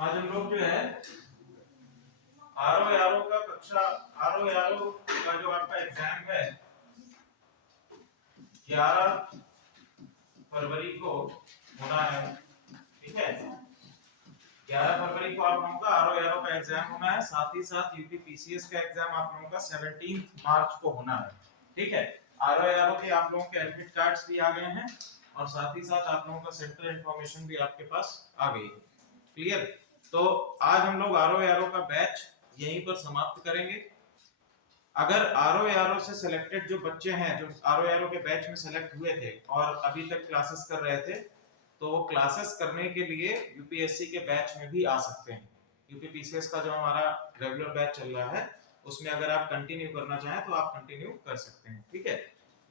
आज हम लोग जो है आरओ का जो आपका एग्जाम है 11 फरवरी को होना है। ठीक है, 11 फरवरी को आप लोगों का आरओ का एग्जाम होना है। साथ ही साथ यूपी पीसीएस का एग्जाम आप लोगों का 17 मार्च को होना है। ठीक है, आरओ के आप लोगों के एडमिट कार्ड्स भी आ गए हैं और साथ ही साथ आप लोगों का सेंट्रल इंफॉर्मेशन भी आपके पास आ गई है। क्लियर? तो आज हम लोग आरओ का बैच यहीं पर समाप्त करेंगे। अगर आरओ से सिलेक्टेड जो बच्चे हैं जो आरओ के बैच में सेलेक्ट हुए थे और अभी तक क्लासेस कर रहे थे, तो वो क्लासेस करने के लिए यूपीएससी के बैच में भी आ सकते हैं। यूपी पीसीएस का जो हमारा रेगुलर बैच चल रहा है उसमें अगर आप कंटिन्यू करना चाहें तो आप कंटिन्यू कर सकते हैं। ठीक है,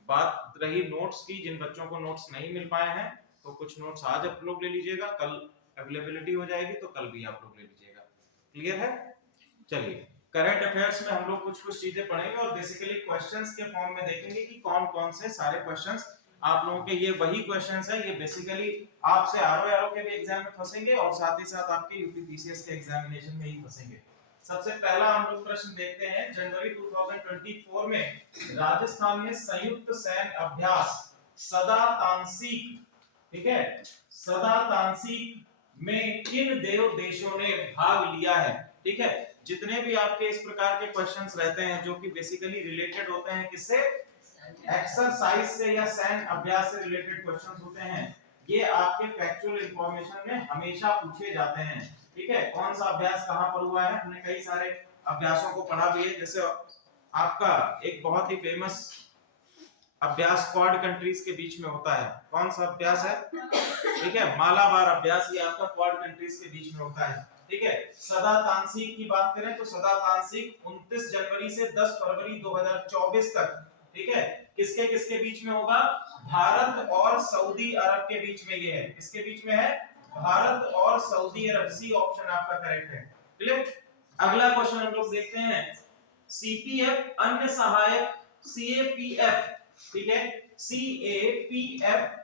बात रही नोट्स की, जिन बच्चों को नोट्स नहीं मिल पाए हैं तो कुछ नोट्स आज आप लोग ले लीजिएगा, कल अवेलेबिलिटी हो जाएगी तो कल भी आप लोग ले लीजिएगा। क्लियर है? चलिए, करंट अफेयर्स में हम लोग कुछ कुछ चीजें पढ़ेंगे और बेसिकली क्वेश्चंस के फॉर्म में देखेंगे कि कौन कौन से सारे क्वेश्चंस आप लोगों के ये वही क्वेश्चंस है। ये बेसिकली आपसे आरओ के भी एग्जाम में फंसेंगे और साथ ही साथ आपके यूपी पीसीएस के एग्जामिनेशन में ही फंसेंगे। सबसे पहला हम लोग प्रश्न देखते हैं। जनवरी 2024 में राजस्थान में संयुक्त सैन्य अभ्यास सदा तांसीक, ठीक है, सदा तांसीक में किन देव देशों ने भाग लिया है? ठीक है, जितने भी आपके इस प्रकार के क्वेश्चंस रहते हैं जो कि बेसिकली रिलेटेड होते हैं किससे? एक्सरसाइज से या सैन्य अभ्यास से रिलेटेड क्वेश्चंस होते हैं, ये आपके फैक्चुअल इंफॉर्मेशन में हमेशा पूछे जाते हैं। ठीक है, कौन सा अभ्यास कहां पर हुआ है? हमने कई सारे अभ्यासों को पढ़ा भी है। जैसे आपका एक बहुत ही फेमस अभ्यास क्वाड कंट्रीज के बीच में होता है। कौन सा अभ्यास है? ठीक है, मालाबार अभ्यास, ये आपका क्वाड कंट्रीज के बीच में होता है। ठीक है, सदा तांसीक की बात करें तो सदा तांसीक 29 जनवरी से 10 फरवरी 2024 तक, ठीक है, किसके किसके बीच में होगा? भारत और सऊदी अरब के बीच में ये है। किसके बीच में है? भारत और सऊदी अरब। सी ऑप्शन आपका करेक्ट है। क्लियर? अगला क्वेश्चन हम लोग देखते हैं। सीपीएफ अन्य सहायक, सीएपीएफ, ठीक है, सीएपीएफ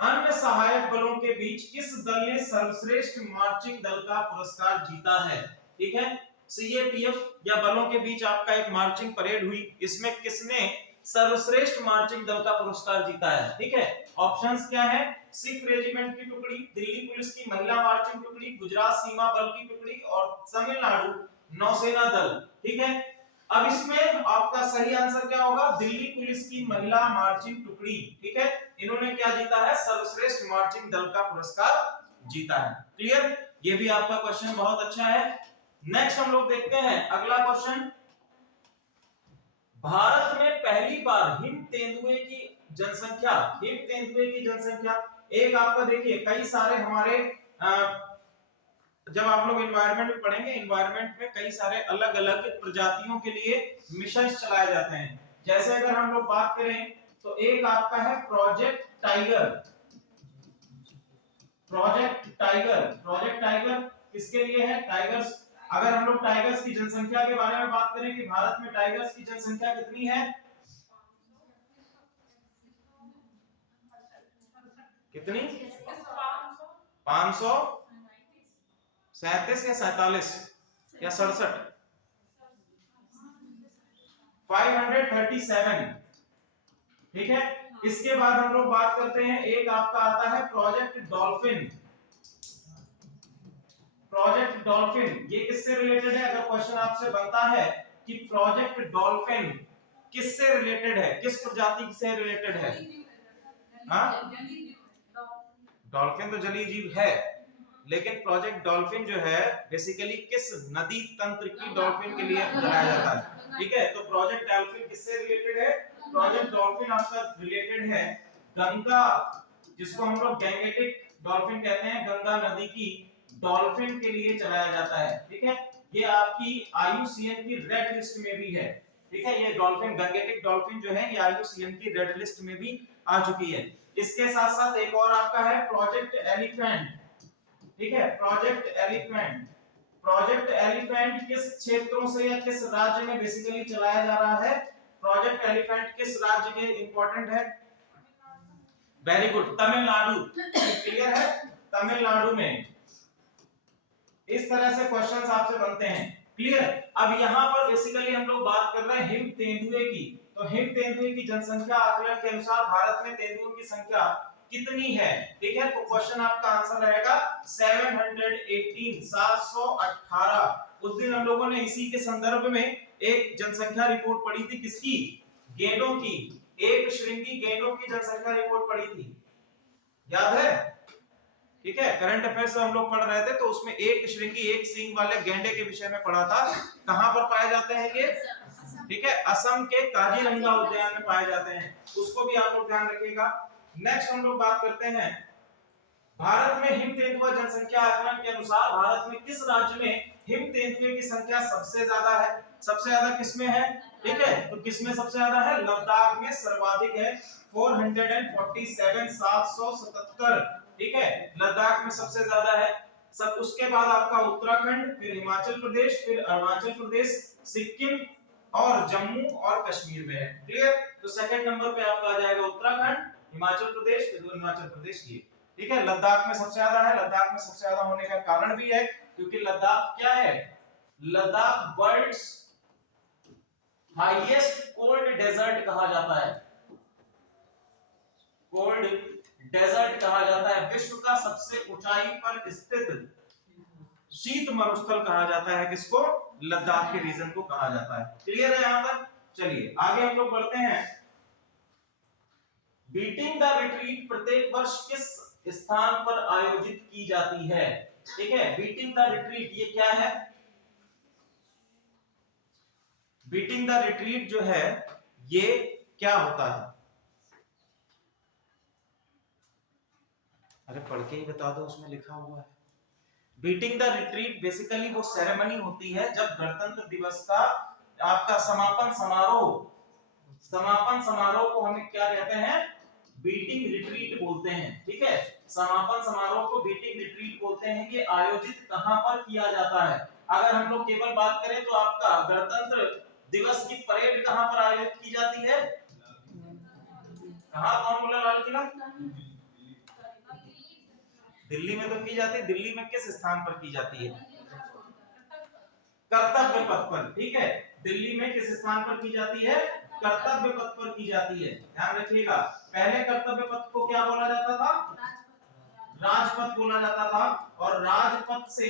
अन्य सहायक बलों के बीच किस दल ने सर्वश्रेष्ठ मार्चिंग दल का पुरस्कार जीता है? ठीक है, सीएपीएफ या बलों के बीच आपका एक मार्चिंग परेड हुई, इसमें किसने सर्वश्रेष्ठ मार्चिंग दल का पुरस्कार जीता है? ठीक है, ऑप्शंस क्या है? सिख रेजिमेंट की टुकड़ी, दिल्ली पुलिस की महिला मार्चिंग टुकड़ी, गुजरात सीमा बल की टुकड़ी और तमिलनाडु नौसेना दल। ठीक है, अब इसमें आपका सही आंसर क्या होगा? दिल्ली पुलिस की महिला मार्चिंग टुकड़ी। ठीक है, इन्होंने क्या जीता है? सर्वश्रेष्ठ मार्चिंग दल का पुरस्कार जीता है। क्लियर? ये भी आपका क्वेश्चन बहुत अच्छा है। नेक्स्ट हम लोग देखते हैं अगला क्वेश्चन। भारत में पहली बार हिम तेंदुए की जनसंख्या, हिम तेंदुए की जनसंख्या, एक आपका देखिए कई सारे हमारे जब आप लोग एनवायरनमेंट में पढ़ेंगे, एनवायरनमेंट में कई सारे अलग अलग प्रजातियों के लिए मिशन चलाए जाते हैं। जैसे अगर हम लोग बात करें तो एक आपका है project tiger. Project tiger, project tiger किसके लिए है? टाइगर्स। अगर हम लोग टाइगर्स की जनसंख्या के बारे में बात करें कि भारत में टाइगर्स की जनसंख्या कितनी है? कितनी? 537 या 47 या 67? 537। ठीक है, इसके बाद हम लोग बात करते हैं, एक आपका आता है प्रोजेक्ट डॉल्फिन। प्रोजेक्ट डॉल्फिन ये किससे रिलेटेड है? अगर क्वेश्चन आपसे बनता है कि प्रोजेक्ट डॉल्फिन किससे रिलेटेड है, किस प्रजाति से रिलेटेड है? हाँ, डॉल्फिन तो जलीय जीव है, लेकिन प्रोजेक्ट डॉल्फिन जो है बेसिकली किस नदी तंत्र की डॉल्फिन के लिए बनाया जाता है? ठीक है, तो प्रोजेक्ट डॉल्फिन किससे रिलेटेड है? प्रोजेक्ट डॉल्फिन आपका रिलेटेड है गंगा, जिसको हम लोग गैंगेटिक डॉल्फिन कहते हैं, गंगा नदी की डॉल्फिन के लिए चलाया जाता है। ठीक है, ये आपकी आईयूसीएन की रेड लिस्ट में भी है। ठीक है, ये डॉल्फिन गैंगेटिक डॉल्फिन जो है ये आईयूसीएन की रेड लिस्ट में भी आ चुकी है। इसके साथ साथ एक और आपका है प्रोजेक्ट एलिफेंट। ठीक है, प्रोजेक्ट एलिफेंट। प्रोजेक्ट एलिफेंट किस क्षेत्रों से या किस राज्य में बेसिकली चलाया जा रहा है? प्रोजेक्ट एलिफेंट किस राज्य के इंपॉर्टेंट है? Very good, Tamil Nadu. क्लियर है? तमिलनाडु में इस तरह से क्वेश्चंस आपसे बनते हैं। क्लियर। अब यहाँ पर बेसिकली हम लोग बात कर रहे हैं हिम तेंदुए की। तो हिम तेंदुए की जनसंख्या आकलन के अनुसार भारत में तेंदुओं की संख्या कितनी है? ठीक है, तो क्वेश्चन आपका आंसर रहेगा 718, 718। उस दिन हम लोगों ने इसी के संदर्भ में एक जनसंख्या रिपोर्ट पढ़ी थी, किसकी? गेंडों की। एक श्रृंगी गेंडों की जनसंख्या रिपोर्ट पढ़ी थी, याद है? ठीक है, करंट अफेयर्स हम लोग पढ़ रहे थे, तो उसमें एक श्रृंगी एक सींग वाले गेंडे के विषय में पढ़ा था। कहां पर पाए जाते हैं ये? ठीक है, असम के काजीरंगा उद्यान में पाए जाते हैं, उसको भी आप लोग ध्यान रखिएगा। नेक्स्ट हम लोग बात करते हैं भारत में हिम तेंदुआ जनसंख्या आकलन के अनुसार भारत में किस राज्य में हिम तेंदुए की संख्या सबसे ज्यादा है? सबसे ज्यादा किसमें है? ठीक है, तो किसमें सबसे ज्यादा है? लद्दाख में सर्वाधिक है, 447, 777। ठीक है, लद्दाख में सबसे ज्यादा है। सब उसके बाद आपका उत्तराखंड, फिर हिमाचल प्रदेश, फिर अरुणाचल प्रदेश, सिक्किम और जम्मू और कश्मीर में है। क्लियर। तो सेकंड नंबर पे आपका आ जाएगा उत्तराखंड, हिमाचल प्रदेश, फिर हिमाचल प्रदेश ये। ठीक है, लद्दाख में सबसे ज्यादा है। लद्दाख में सबसे ज्यादा होने का कारण भी है क्योंकि लद्दाख क्या है? Ladakh world's highest cold desert कहा जाता है। कोल्ड डेजर्ट कहा जाता है, विश्व का सबसे ऊंचाई पर स्थित शीत मरुस्थल कहा जाता है। किसको? लद्दाख के रीजन को कहा जाता है। क्लियर है यहां तक? चलिए आगे हम लोग बढ़ते हैं। बीटिंग द रिट्रीट प्रत्येक वर्ष किस स्थान पर आयोजित की जाती है? ठीक है, बीटिंग द रिट्रीट ये क्या है? बीटिंग द रिट्रीट जो है ये क्या होता है? अरे पढ़ के ही बता दो, उसमें लिखा हुआ है। बीटिंग द रिट्रीट बेसिकली वो सेरेमनी होती है जब गणतंत्र दिवस का आपका समापन समारोह को हमें क्या कहते हैं? बीटिंग रिट्रीट बोलते हैं। ठीक है, समापन समारोह को बीटिंग रिट्रीट बोलते हैं। ये आयोजित कहां पर किया जाता है? अगर हम लोग केवल बात करें तो आपका गणतंत्र दिवस की परेड कहां पर आयोजित की जाती है? कहां? कौन बोला? लाल किला? दिल्ली में तो की जाती है। दिल्ली में किस स्थान पर की जाती है? कर्तव्य पथ पर। ठीक है, दिल्ली में किस स्थान पर की जाती है? कर्तव्य पथ पर की जाती है। ध्यान रखिएगा, पहले कर्तव्य पथ को क्या बोला जाता था? राजपथ बोला जाता था, और राजपथ से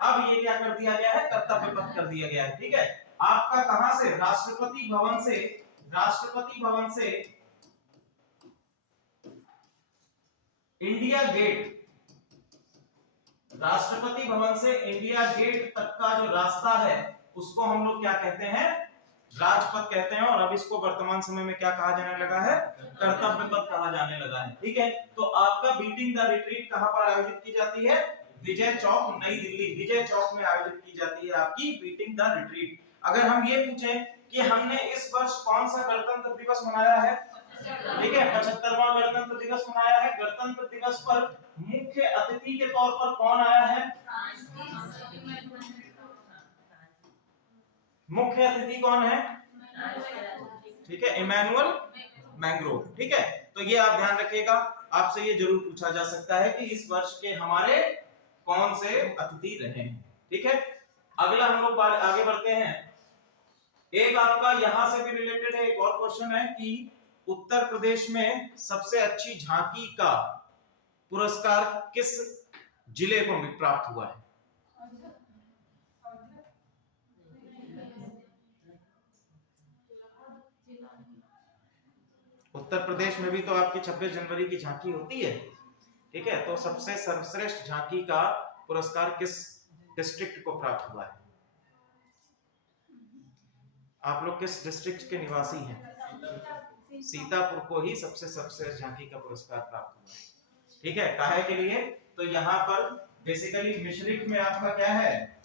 अब ये क्या कर दिया गया है? कर्तव्य पथ कर दिया गया है। ठीक है, आपका कहां से? राष्ट्रपति भवन से इंडिया गेट, राष्ट्रपति भवन से इंडिया गेट तक का जो रास्ता है उसको हम लोग क्या कहते हैं? राजपथ कहते हैं। और अब इसको वर्तमान समय में क्या कहा जाने लगा है? कर्तव्य पथ कहा जाने लगा है। ठीक है, तो आपका बीटिंग द रिट्रीट कहां पर आयोजित की जाती है? विजय चौक, नई दिल्ली, विजय चौक में आयोजित की जाती है आपकी बीटिंग द रिट्रीट। अगर हम ये पूछें कि हमने इस वर्ष कौन सा गणतंत्र दिवस मनाया है? ठीक है, 75वां गणतंत्र दिवस मनाया है। गणतंत्र दिवस पर मुख्य अतिथि के तौर पर कौन आया है? मुख्य अतिथि कौन है? ठीक है, इमैनुअल मैक्रों। ठीक है, तो ये आप ध्यान रखिएगा, आपसे ये जरूर पूछा जा सकता है कि इस वर्ष के हमारे कौन से अतिथि रहे हैं। ठीक है, अगला हम लोग आगे बढ़ते हैं। एक आपका यहां से भी रिलेटेड है, एक और क्वेश्चन है कि उत्तर प्रदेश में सबसे अच्छी झांकी का पुरस्कार किस जिले को प्राप्त हुआ है? उत्तर प्रदेश में भी तो आपकी 26 जनवरी की झांकी होती है। ठीक है, तो सबसे सर्वश्रेष्ठ झांकी का पुरस्कार किस डिस्ट्रिक्ट को प्राप्त हुआ है? आप लोग किस डिस्ट्रिक्ट के निवासी हैं? सीतापुर को ही सबसे सर्वश्रेष्ठ झांकी का पुरस्कार प्राप्त हुआ है। ठीक है, काहे के लिए? तो यहाँ पर बेसिकली मिश्रिक में आपका क्या है?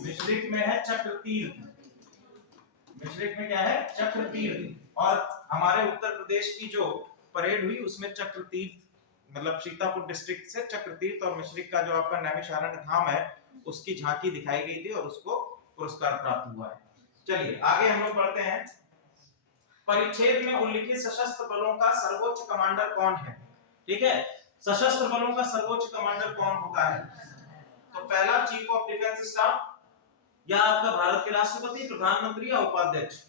मिश्रिक में है चक्रतीर्थ। मिश्रिक में क्या है? चक्रतीर्थ। और हमारे उत्तर प्रदेश की जो परेड हुई उसमें चक्रतीर्थ, मतलब सीतापुर डिस्ट्रिक्ट से चक्रतीर्थ और मिश्रिक का जो आपका नैमिषारण्य धाम है उसकी झांकी दिखाई गई थी और उसको पुरस्कार प्राप्त हुआ है। चलिए आगे हम लोग बढ़ते हैं। परिच्छेद में उल्लिखित सशस्त्र बलों का सर्वोच्च कमांडर कौन है? ठीक है, सशस्त्र बलों का सर्वोच्च कमांडर कौन होता है? तो तो पहला चीफ ऑफ डिफेंस स्टाफ या आपका भारत के राष्ट्रपति, प्रधानमंत्री या उपाध्यक्ष।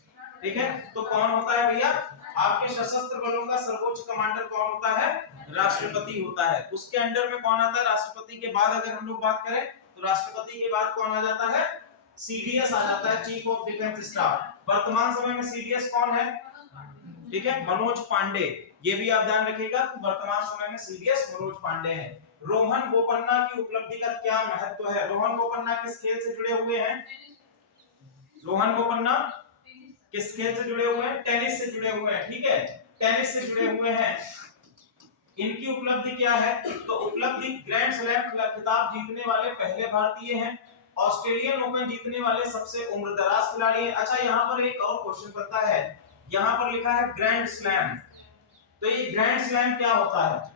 ठीक है, तो कौन होता है भैया? आपके सशस्त्र बलों का सर्वोच्च कमांडर कौन होता है? राष्ट्रपति होता है। उसके अंडर में कौन आता है? राष्ट्रपति के बाद अगर हम लोग बात करें तो राष्ट्रपति के बाद कौन आ जाता है? सीडीएस आ जाता है, चीफ ऑफ डिफेंस स्टाफ। वर्तमान समय में सीडीएस कौन है? ठीक है, मनोज पांडे। ये भी आप ध्यान रखिएगा, वर्तमान समय में सीडीएस मनोज पांडे है। रोहन बोपन्ना की उपलब्धि का क्या महत्व है? रोहन बोपन्ना किस खेल से जुड़े हुए हैं? रोहन बोपन्ना किस खेल से जुड़े हुए हैं? टेनिस से जुड़े हुए हैं। ठीक है, टेनिस से जुड़े हुए हैं। इनकी उपलब्धि क्या है? तो उपलब्धि ग्रैंड स्लैम खिताब जीतने वाले पहले भारतीय हैं, ऑस्ट्रेलियन ओपन जीतने वाले सबसे उम्रदराज खिलाड़ी हैं। अच्छा, यहाँ पर एक और क्वेश्चन बनता है, यहाँ पर लिखा है ग्रैंड स्लैम, तो ये ग्रैंड स्लैम क्या होता है?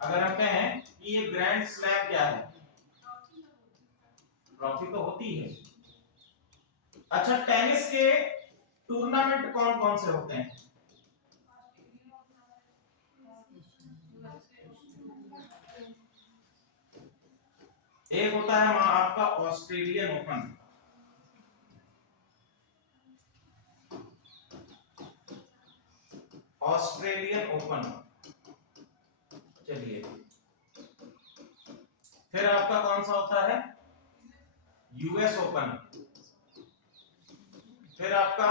अगर हम कहें कि ये ग्रैंड स्लैम क्या है? ट्रॉफी तो होती है। अच्छा, टेनिस के टूर्नामेंट कौन कौन से होते हैं? एक होता है आपका ऑस्ट्रेलियन ओपन, ऑस्ट्रेलियन ओपन। चलिए, फिर आपका कौन सा होता है? US open. फिर आपका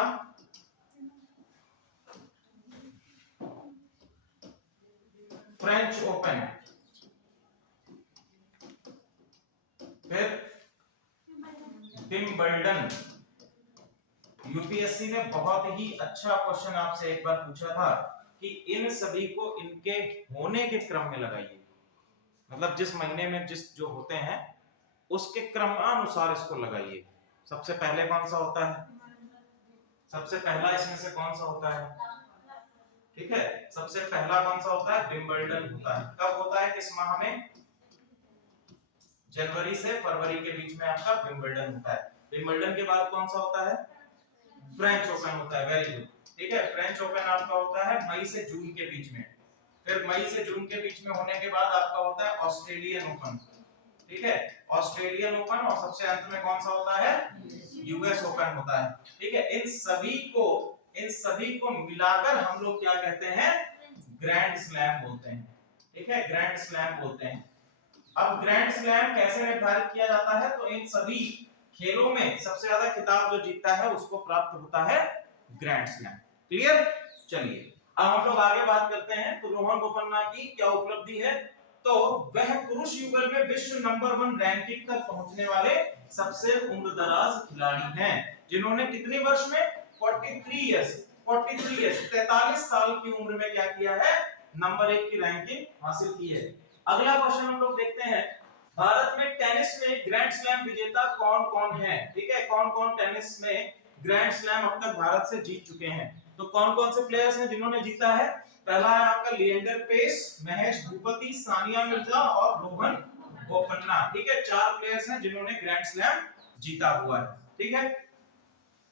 फ्रेंच ओपन। फिर विंबलडन। यूपीएससी ने बहुत ही अच्छा क्वेश्चन आपसे एक बार पूछा था कि इन सभी को इनके होने के क्रम में लगाइए, मतलब जिस महीने में जिस जो होते हैं उसके क्रमानुसार इसको लगाइए। सबसे पहले कौन सा होता है? सबसे पहला इसमें से कौन सा होता है? ठीक है, सबसे पहला कौन सा होता है? विंबलडन होता है। कब होता है? किस माह में? जनवरी से फरवरी के बीच में आपका विंबलडन होता है। विंबलडन के बाद कौन सा होता है? फ्रेंच ओपन होता है। Very good. ठीक है, फ्रेंच ओपन आपका होता है मई से जून के बीच में। फिर मई से जून के बीच में होने के बाद आपका होता है ऑस्ट्रेलियन ओपन। ठीक है, ऑस्ट्रेलियन ओपन, और सबसे अंत में कौन सा होता है? यूएस ओपन होता है। ठीक है, इन सभी को मिलाकर हम लोग क्या कहते हैं? ग्रैंड स्लैम बोलते हैं। ठीक है, ग्रैंड स्लैम बोलते हैं। अब ग्रैंड स्लैम कैसे निर्धारित किया जाता है? तो इन सभी खेलों में सबसे ज्यादा खिताब जो जीतता है उसको प्राप्त होता है ग्रैंड स्लैम। क्लियर? चलिए, अब हम लोग आगे बात करते हैं। तो रोहन बोपन्ना की क्या उपलब्धि है? तो वह पुरुष युगल में विश्व नंबर 1 रैंकिंग तक पहुंचने वाले सबसे उम्रदराज खिलाड़ी हैं, जिन्होंने कितने वर्ष में? 43 इयर्स 43 साल की उम्र में क्या किया है? नंबर 1 की रैंकिंग हासिल की है। अगला क्वेश्चन हम लोग देखते हैं, भारत में टेनिस में ग्रैंड स्लैम विजेता कौन कौन है? ठीक है, कौन कौन टेनिस में ग्रैंड स्लैम अब तक भारत से जीत चुके हैं? तो कौन कौन से प्लेयर्स हैं जिन्होंने जीता है? पहला है आपका लिएंडर पेस, महेश भूपति, सानिया मिर्जा और रोहन बोपन्ना। ठीक है, 4 प्लेयर्स हैं जिन्होंने ग्रैंड स्लैम जीता हुआ है। ठीक है,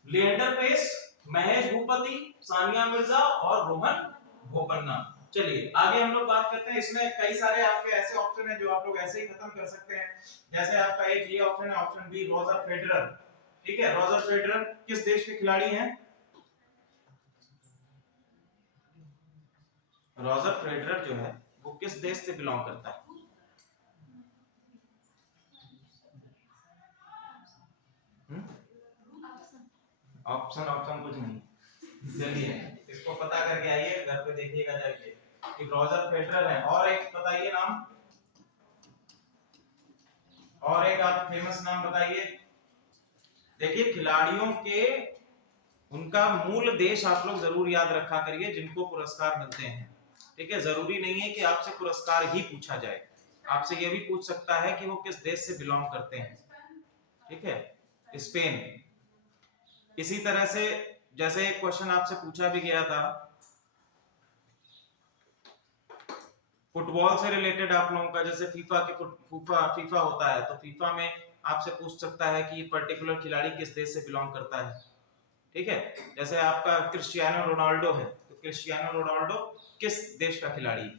लिएंडर पेस, महेश भूपति, सानिया मिर्जा और रोहन बोपन्ना। चलिए आगे हम लोग बात करते हैं। इसमें कई सारे आपके ऐसे ऑप्शन हैं जो आप लोग ऐसे ही खत्म कर सकते हैं। जैसे आपका एक ये ऑप्शन है, ऑप्शन बी, रॉजर फेडरर। ठीक है, रॉजर फेडरर किस देश के खिलाड़ी हैं? रॉजर फेडरर जो है वो किस देश से बिलोंग करता है? ऑप्शन कुछ नहीं। चलिए इसको पता करके आइए, घर पे देखिएगा जाके कि रॉजर फेडरर है। और एक बताइए नाम, और एक आप फेमस नाम बताइए। देखिए, खिलाड़ियों के उनका मूल देश आप लोग जरूर याद रखा करिए जिनको पुरस्कार मिलते हैं। ठीक है, जरूरी नहीं है कि आपसे पुरस्कार ही पूछा जाए, आपसे ये भी पूछ सकता है कि वो किस देश से बिलोंग करते हैं। ठीक है, स्पेन। इसी तरह से जैसे एक क्वेश्चन आपसे पूछा भी गया था फुटबॉल से रिलेटेड आप लोगों का, जैसे फीफा होता है, तो फीफा में आपसे पूछ सकता है कि पर्टिकुलर खिलाड़ी किस देश से बिलोंग करता है। ठीक है, जैसे आपका क्रिस्टियानो रोनाल्डो है, तो क्रिस्टियानो रोनाल्डो किस देश का खिलाड़ी?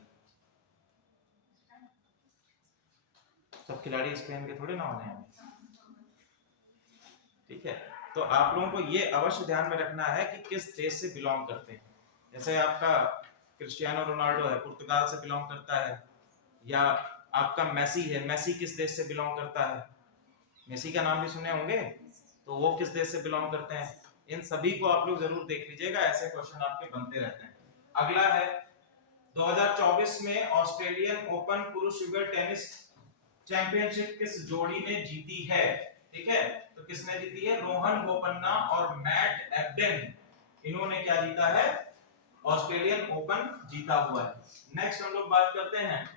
सब खिलाड़ी स्पेन के थोड़े ना होने हैं, ठीक है। तो आप लोगों को ये अवश्य ध्यान में रखना है कि किस देश से बिलोंग करते हैं। जैसे आपका क्रिस्टियानो रोनाल्डो है, पुर्तगाल से बिलोंग करता है, या आपका मेसी है, मेसी किस देश से बिलोंग करता है, मेसी का नाम भी सुने होंगे, तो वो किस देश से बिलोंग करते हैं। इन सभी को आप लोग जरूर देख लीजिएगा, ऐसे क्वेश्चन आपके बनते रहते हैं। अगला है 2024 में ऑस्ट्रेलियन ओपन पुरुष युगल टेनिस चैंपियनशिप किस जोड़ी ने जीती है, ठीक है। तो किसने जीती है, रोहन बोपन्ना और मैट एब्डेन, इन्होंने क्या जीता है, ऑस्ट्रेलियन ओपन जीता हुआ है। नेक्स्ट हम लोग बात करते हैं,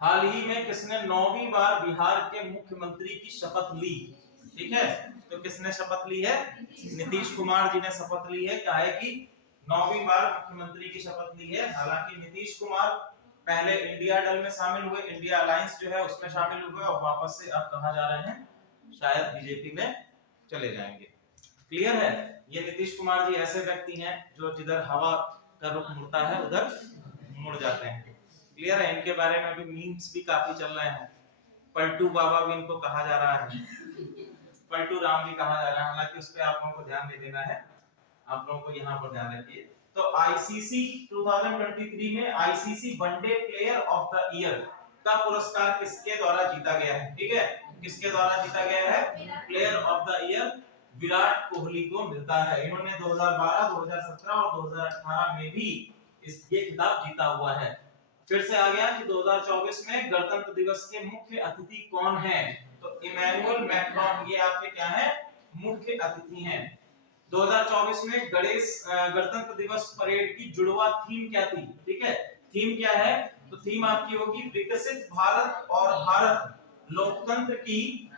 हाल ही में किसने 9वीं बार बिहार के मुख्यमंत्री की शपथ ली, ठीक है। तो किसने शपथ ली है, नीतीश कुमार जी ने शपथ ली है, क्या है कि 9वीं बार मुख्यमंत्री की शपथ ली है। हालांकि नीतीश कुमार पहले इंडिया दल में शामिल हुए, इंडिया अलायंस जो है उसमें शामिल हुए, और वापस से अब कहां जा रहे हैं, शायद बीजेपी में चले जाएंगे। क्लियर है, ये नीतीश कुमार जी ऐसे व्यक्ति हैं जो जिधर हवा का रुख मुड़ता है उधर मुड़ जाते हैं। क्लियर है, इनके बारे में भी मीम्स भी काफी चल रहे हैं, पलटू बाबा भी इनको कहा जा रहा है, पलटू राम भी कहा जा रहा है। हालांकि उस पर आप लोगों को ध्यान नहीं देना है, आप लोगों को यहाँ पर ध्यान रखिए। तो आईसीसी 2023 में ICC one day player of the year का पुरस्कार किसके द्वारा जीता गया है, ठीक है, किसके द्वारा जीता गया है, player of the year Virat Kohli को मिलता है। इन्होंने 2012, 2017 और 2018 में भी ये खिताब जीता हुआ है। फिर से आ गया कि 2024 में गणतंत्र दिवस के मुख्य अतिथि कौन है, तो इमैनुअल मैक्रोन, ये आपके क्या है, मुख्य अतिथि हैं। 2024 में गणतंत्र दिवस परेड की जुड़वा थीम क्या थी, ठीक है, थीम क्या है, तो थीम आपकी होगी विकसित भारत और भारत लोकतंत्र की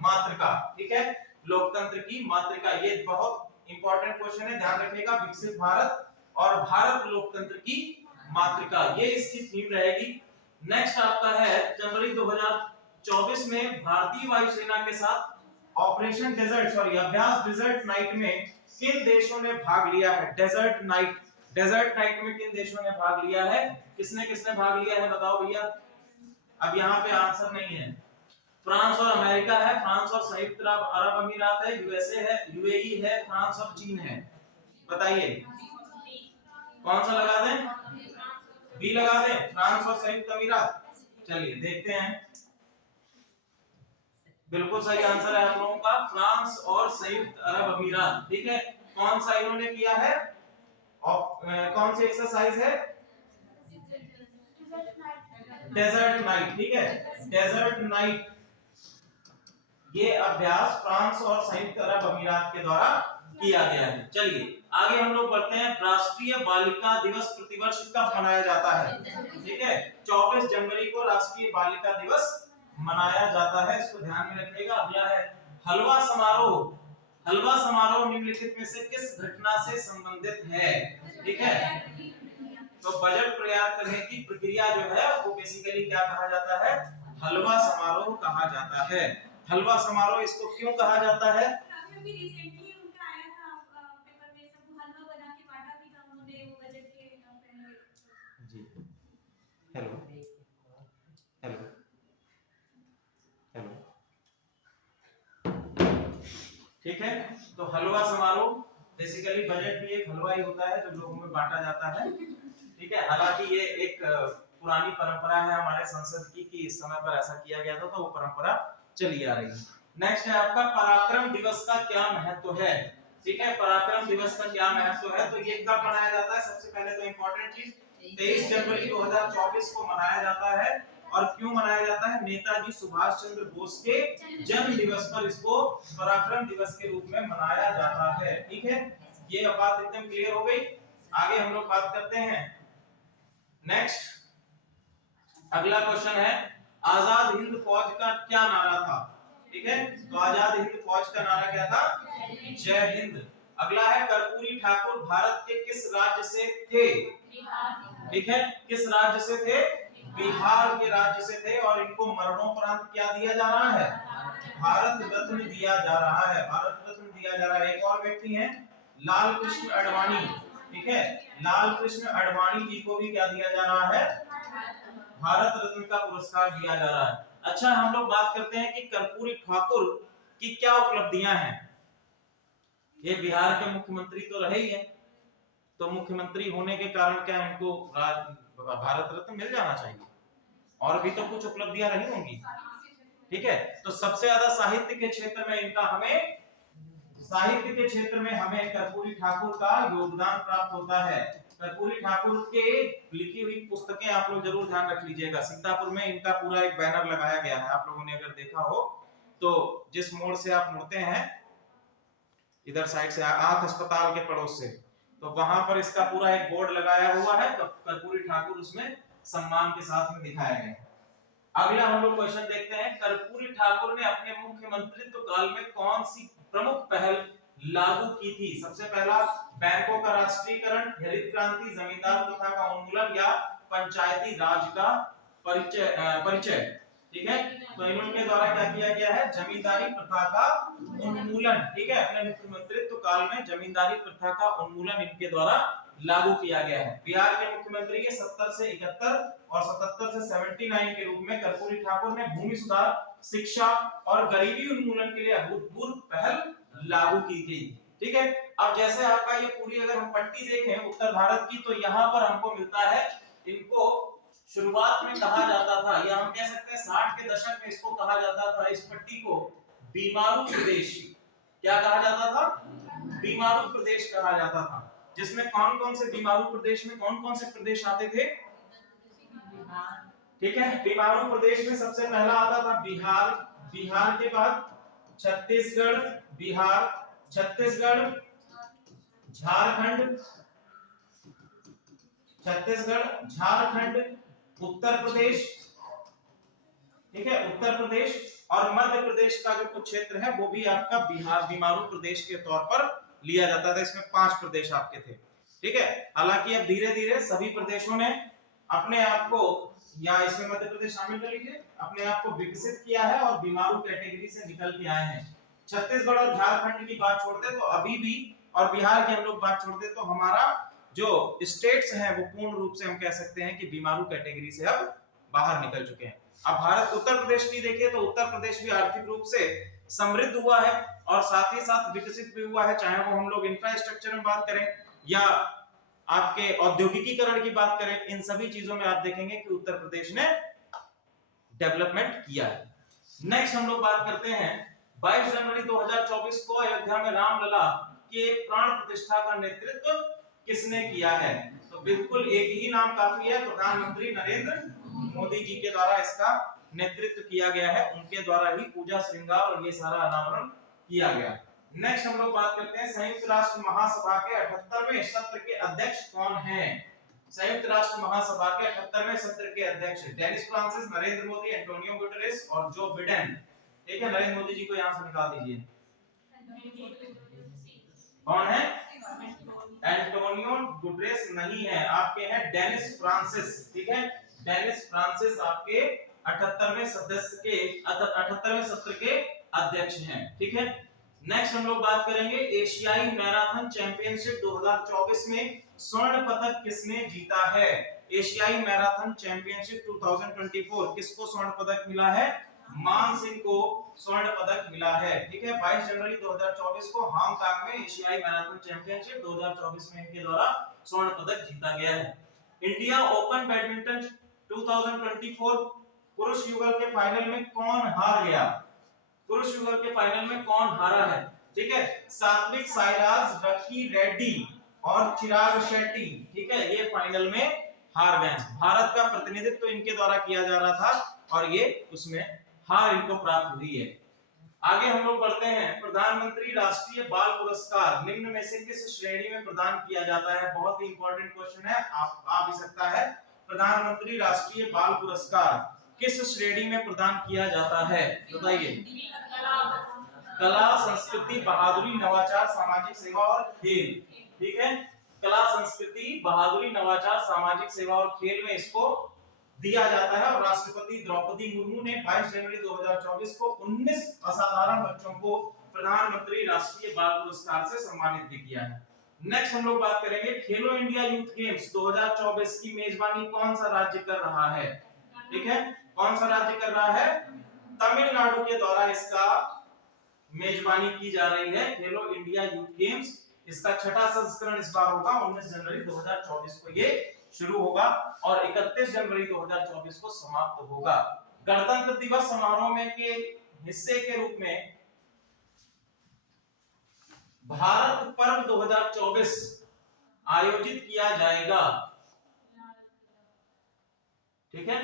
मातृका, ठीक है, लोकतंत्र की मातृका। ये बहुत इंपॉर्टेंट क्वेश्चन है, ध्यान रखिएगा, विकसित भारत और भारत लोकतंत्र की मातृका, ये इसकी थीम रहेगी। नेक्स्ट आपका है जनवरी 2024 में भारतीय वायुसेना के साथ ऑपरेशन अभ्यास डेजर्ट नाइट में किन देशों ने भाग लिया है, डेजर्ट नाइट में किन देशों ने भाग लिया है, किसने किसने भाग लिया है बताओ भैया। अब यहाँ पे आंसर नहीं है, फ्रांस और अमेरिका है, फ्रांस और संयुक्त अरब अमीरात है, यूएसए है, यूएई है, फ्रांस और चीन है। बताइए कौन सा लगा दें, बी लगा दें, फ्रांस और संयुक्त अमीरात। चलिए देखते हैं, बिल्कुल सही आंसर है आप लोगों का, फ्रांस और संयुक्त अरब अमीरात, ठीक है। कौन सा इन्होंने किया है, कौन सी एक्सरसाइज है, डेजर्ट नाइट, ठीक है, डेजर्ट नाइट, ये अभ्यास फ्रांस और संयुक्त अरब अमीरात के द्वारा किया गया है। चलिए आगे हम लोग बढ़ते हैं, राष्ट्रीय बालिका दिवस प्रतिवर्ष कब मनाया जाता है, ठीक है, 24 जनवरी को राष्ट्रीय बालिका दिवस मनाया जाता है, इसको ध्यान में रखिएगा। अगला है हलवा समारोह, हलवा समारोह निम्नलिखित में से किस घटना से संबंधित है, ठीक है। तो बजट तैयार करने की प्रक्रिया जो है वो बेसिकली क्या कहा जाता है, हलवा समारोह कहा जाता है। हलवा समारोह इसको क्यों कहा जाता है, जी हेलो हेलो हेलो, ठीक है। तो हलवा समारोह बेसिकली बजट भी एक हलवा ही होता है जो लोगों में बांटा जाता है, ठीक है। हालांकि ये एक पुरानी परंपरा है हमारे संसद की कि इस समय पर ऐसा किया गया था, तो वो परंपरा चली आ रही है। नेक्स्ट है आपका पराक्रम दिवस का क्या महत्व है, ठीक है, पराक्रम दिवस का क्या महत्व है, तो ये कब मनाया जाता है, सबसे पहले तो इंपॉर्टेंट चीज 23 जनवरी 2024 को मनाया जाता है। और क्यों मनाया जाता है, नेताजी सुभाष चंद्र बोस के जन्म दिवस पर इसको पराक्रम दिवस के रूप में मनाया जाता है, ठीक है। ये बात एकदम क्लियर हो गई। आगे हम लोग बात करते हैं, नेक्स्ट अगला क्वेश्चन है, आजाद हिंद फौज का क्या नारा था, ठीक है। तो आजाद हिंद फौज का नारा क्या था, जय हिंद। अगला है कर्पूरी ठाकुर भारत के किस राज्य से थे, ठीक है, किस राज्य से थे, बिहार के राज्य से थे, और इनको मरणोपरांत क्या दिया जा रहा है, भारत रत्न दिया जा रहा है, भारत रत्न दिया जा रहा है। एक और व्यक्ति हैं लाल कृष्ण अडवाणी, ठीक है, लाल कृष्ण अडवाणी जी को भी क्या दिया जा रहा है, भारत रत्न का पुरस्कार दिया जा रहा है। अच्छा, हम लोग बात करते हैं कि कर्पूरी ठाकुर की क्या उपलब्धियां हैं। ये बिहार के मुख्यमंत्री तो रहे ही हैं, तो मुख्यमंत्री होने के कारण क्या इनको भारत रत्न मिल जाना चाहिए, और भी तो कुछ उपलब्धियां रही होंगी। ठीक है, तो सबसे ज्यादा साहित्य के क्षेत्र में इनका हमें कर्पूरी ठाकुर का योगदान प्राप्त होता है। कर्पूरी ठाकुर के लिखी हुई पुस्तकें आप लोग जरूर ध्यान रख लीजिएगा। सीतापुर में इनका पूरा एक बैनर लगाया गया है, आप लोगों ने अगर देखा हो तो, जिस मोड़ से आप मुड़ते हैं इधर साइड से आंख अस्पताल के पड़ोस से, तो वहां पर इसका पूरा एक बोर्ड लगाया हुआ है, तो कर्पूरी ठाकुर उसमें सम्मान के साथ में दिखाया गया है। अगला हम लोग क्वेश्चन देखते हैं, कर्पूरी ठाकुर ने अपने मुख्यमंत्रित्व काल में कौन सी प्रमुख पहल लागू की थी? सबसे पहला बैंकों का राष्ट्रीयकरण, हरित क्रांति, जमींदार प्रथा का उन्मूलन या पंचायती राज का परिचय। ठीक है, तो इनके द्वारा क्या किया गया है? जमींदारी प्रथा का उन्मूलन। ठीक है, अपने मुख्यमंत्रित्व काल में जमींदारी प्रथा का उन्मूलन इनके द्वारा लागू किया गया है। बिहार के मुख्यमंत्री के 70 से 71 और 77 से 79 के रूप में कर्पूरी ठाकुर ने भूमि सुधार, शिक्षा और गरीबी उन्मूलन के लिए अभूतपूर्व पहल लागू की गई। ठीक है, अब जैसे आपका ये पूरी अगर हम पट्टी देखें उत्तर भारत की, तो यहाँ पर हमको मिलता है, इनको शुरुआत में कहा जाता था, या हम कह सकते हैं 60 के दशक में इसको कहा जाता था, इस पट्टी को बीमारू प्रदेश। क्या कहा जाता था? बीमारू प्रदेश कहा जाता था। जिसमें कौन कौन से बीमारू प्रदेश में कौन कौन से प्रदेश आते थे? ठीक है, बीमारू प्रदेश में सबसे पहला आता था बिहार, बिहार के बाद छत्तीसगढ़, बिहार, छत्तीसगढ़, झारखंड, छत्तीसगढ़, झारखंड, उत्तर प्रदेश। ठीक है, उत्तर प्रदेश और मध्य प्रदेश का जो कुछ क्षेत्र है वो भी आपका बिहार बीमारू प्रदेश के तौर पर लिया जाता था। इसमें 5 प्रदेश आपके थे। ठीक है, हालांकि अब धीरे धीरे सभी प्रदेशों ने अपने आप को, या इसमें मध्य प्रदेश शामिल कर लीजिए, अपने आप को विकसित किया है और बीमारू कैटेगरी से निकल के आए हैं। छत्तीसगढ़ और झारखंड की बात छोड़ दे तो अभी भी, और बिहार की हम लोग बात छोड़ दे तो हमारा जो स्टेट्स हैं वो पूर्ण रूप से हम कह सकते हैं कि बीमारू कैटेगरी से अब बाहर निकल चुके हैं। अब भारत उत्तर प्रदेश की देखिए तो उत्तर प्रदेश भी आर्थिक रूप से समृद्ध हुआ है और साथ ही साथ विकसित भी हुआ है, चाहे वो हम लोग इंफ्रास्ट्रक्चर में बात करें या आपके औद्योगिकीकरण की बात करें, इन सभी चीजों में आप देखेंगे कि उत्तर प्रदेश ने डेवलपमेंट किया है। नेक्स्ट हम लोग बात करते हैं 22 जनवरी 2024 को अयोध्या में रामलला के प्राण प्रतिष्ठा का नेतृत्व किसने किया है? तो बिल्कुल एक ही नाम काफी है, प्रधानमंत्री नरेंद्र मोदी जी के द्वारा इसका नेतृत्व किया गया है, उनके द्वारा ही पूजा श्रृंगार और ये सारा अनावरण किया गया। नेक्स्ट हम लोग बात करते हैं संयुक्त राष्ट्र महासभा के 78वें सत्र के अध्यक्ष कौन हैं? संयुक्त राष्ट्र महासभा के 78वें सत्र के अध्यक्ष Dennis Francis, Narendra Modi, Antonio Guterres और जो बिडेन। ठीक है, नरेंद्र मोदी जी को यहां से निकाल दीजिए। कौन है? एंटोनियो गुटेरेस नहीं है, आपके हैं डेनिस फ्रांसिस। ठीक है, डेनिस फ्रांसिस आपके 78वें सत्र के अध्यक्ष हैं। ठीक है, नेक्स्ट हम लोग बात करेंगे एशियाई मैराथन चैंपियनशिप 2024 में स्वर्ण पदक किसने जीता है? एशियाई मैराथन चैंपियनशिप 2024 किसको स्वर्ण पदक मिला है? मान सिंह को स्वर्ण पदक मिला है। ठीक है, 22 जनवरी 2024 को हांगकांग में एशियाई मैराथन चैंपियनशिप 2024 में इनके द्वारा स्वर्ण पदक जीता गया है। इंडिया ओपन बैडमिंटन 2024 पुरुष युगल के फाइनल में कौन हार गया? पुरुष युगल के फाइनल में कौन हारा है? ठीक है, सात्विक साईराज, रकी रेड्डी और चिराग शेट्टी। ठीक है, ये फाइनल में हार गए। भारत का प्रतिनिधित्व इनके द्वारा किया जा रहा था और ये उसमें हार इनको प्राप्त हुई है। आगे हम लोग बढ़ते हैं, प्रधानमंत्री राष्ट्रीय बाल पुरस्कार निम्न में से किस श्रेणी में प्रदान किया जाता है? बहुत ही इंपॉर्टेंट क्वेश्चन है, आप आ भी सकता है। प्रधानमंत्री राष्ट्रीय बाल पुरस्कार किस श्रेणी में प्रदान किया जाता है? बताइए। कला, संस्कृति, बहादुरी, नवाचार, सामाजिक सेवा और खेल। ठीक है, कला, संस्कृति, बहादुरी, नवाचार, सामाजिक सेवा और खेल में इसको दिया जाता है। और राष्ट्रपति द्रौपदी मुर्मू ने 22 जनवरी 2024 को 19 असाधारण बच्चों को प्रधानमंत्री राष्ट्रीय बाल पुरस्कार से सम्मानित भी किया है। नेक्स्ट हम लोग बात करेंगे खेलो इंडिया यूथ गेम्स 2024 की मेजबानी कौन सा राज्य कर रहा है? ठीक है, कौन सा राज्य कर रहा है? तमिलनाडु के द्वारा इसका मेजबानी की जा रही है खेलो इंडिया यूथ गेम्स। इसका छठा संस्करण इस बार होगा, 19 जनवरी 2024 को ये शुरू होगा और 31 जनवरी 2024 को समाप्त होगा। गणतंत्र दिवस समारोह में के हिस्से के रूप में भारत पर्व 2024 आयोजित किया जाएगा। ठीक है,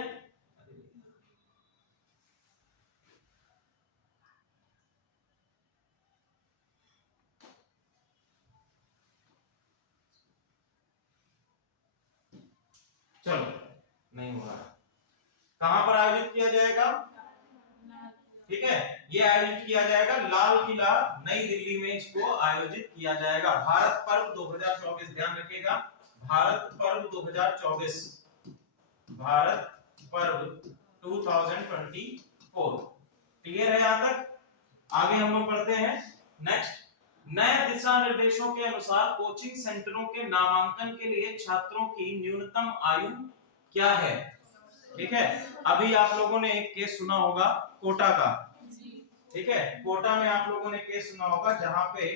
चलो नहीं हो रहा, कहां पर आयोजित किया जाएगा? ठीक है, ये आयोजित किया जाएगा लाल किला नई दिल्ली में, इसको आयोजित किया जाएगा। भारत पर्व 2024, ध्यान रखिएगा, भारत पर्व 2024, भारत पर्व 2024। क्लियर है यहां तक? आगे हम लोग पढ़ते हैं नेक्स्ट। नए दिशा निर्देशों के अनुसार कोचिंग सेंटरों के नामांकन के लिए छात्रों की न्यूनतम आयु क्या है? ठीक है, अभी आप लोगों ने एक केस सुना होगा कोटा का। ठीक है, कोटा में आप लोगों ने केस सुना होगा जहां पे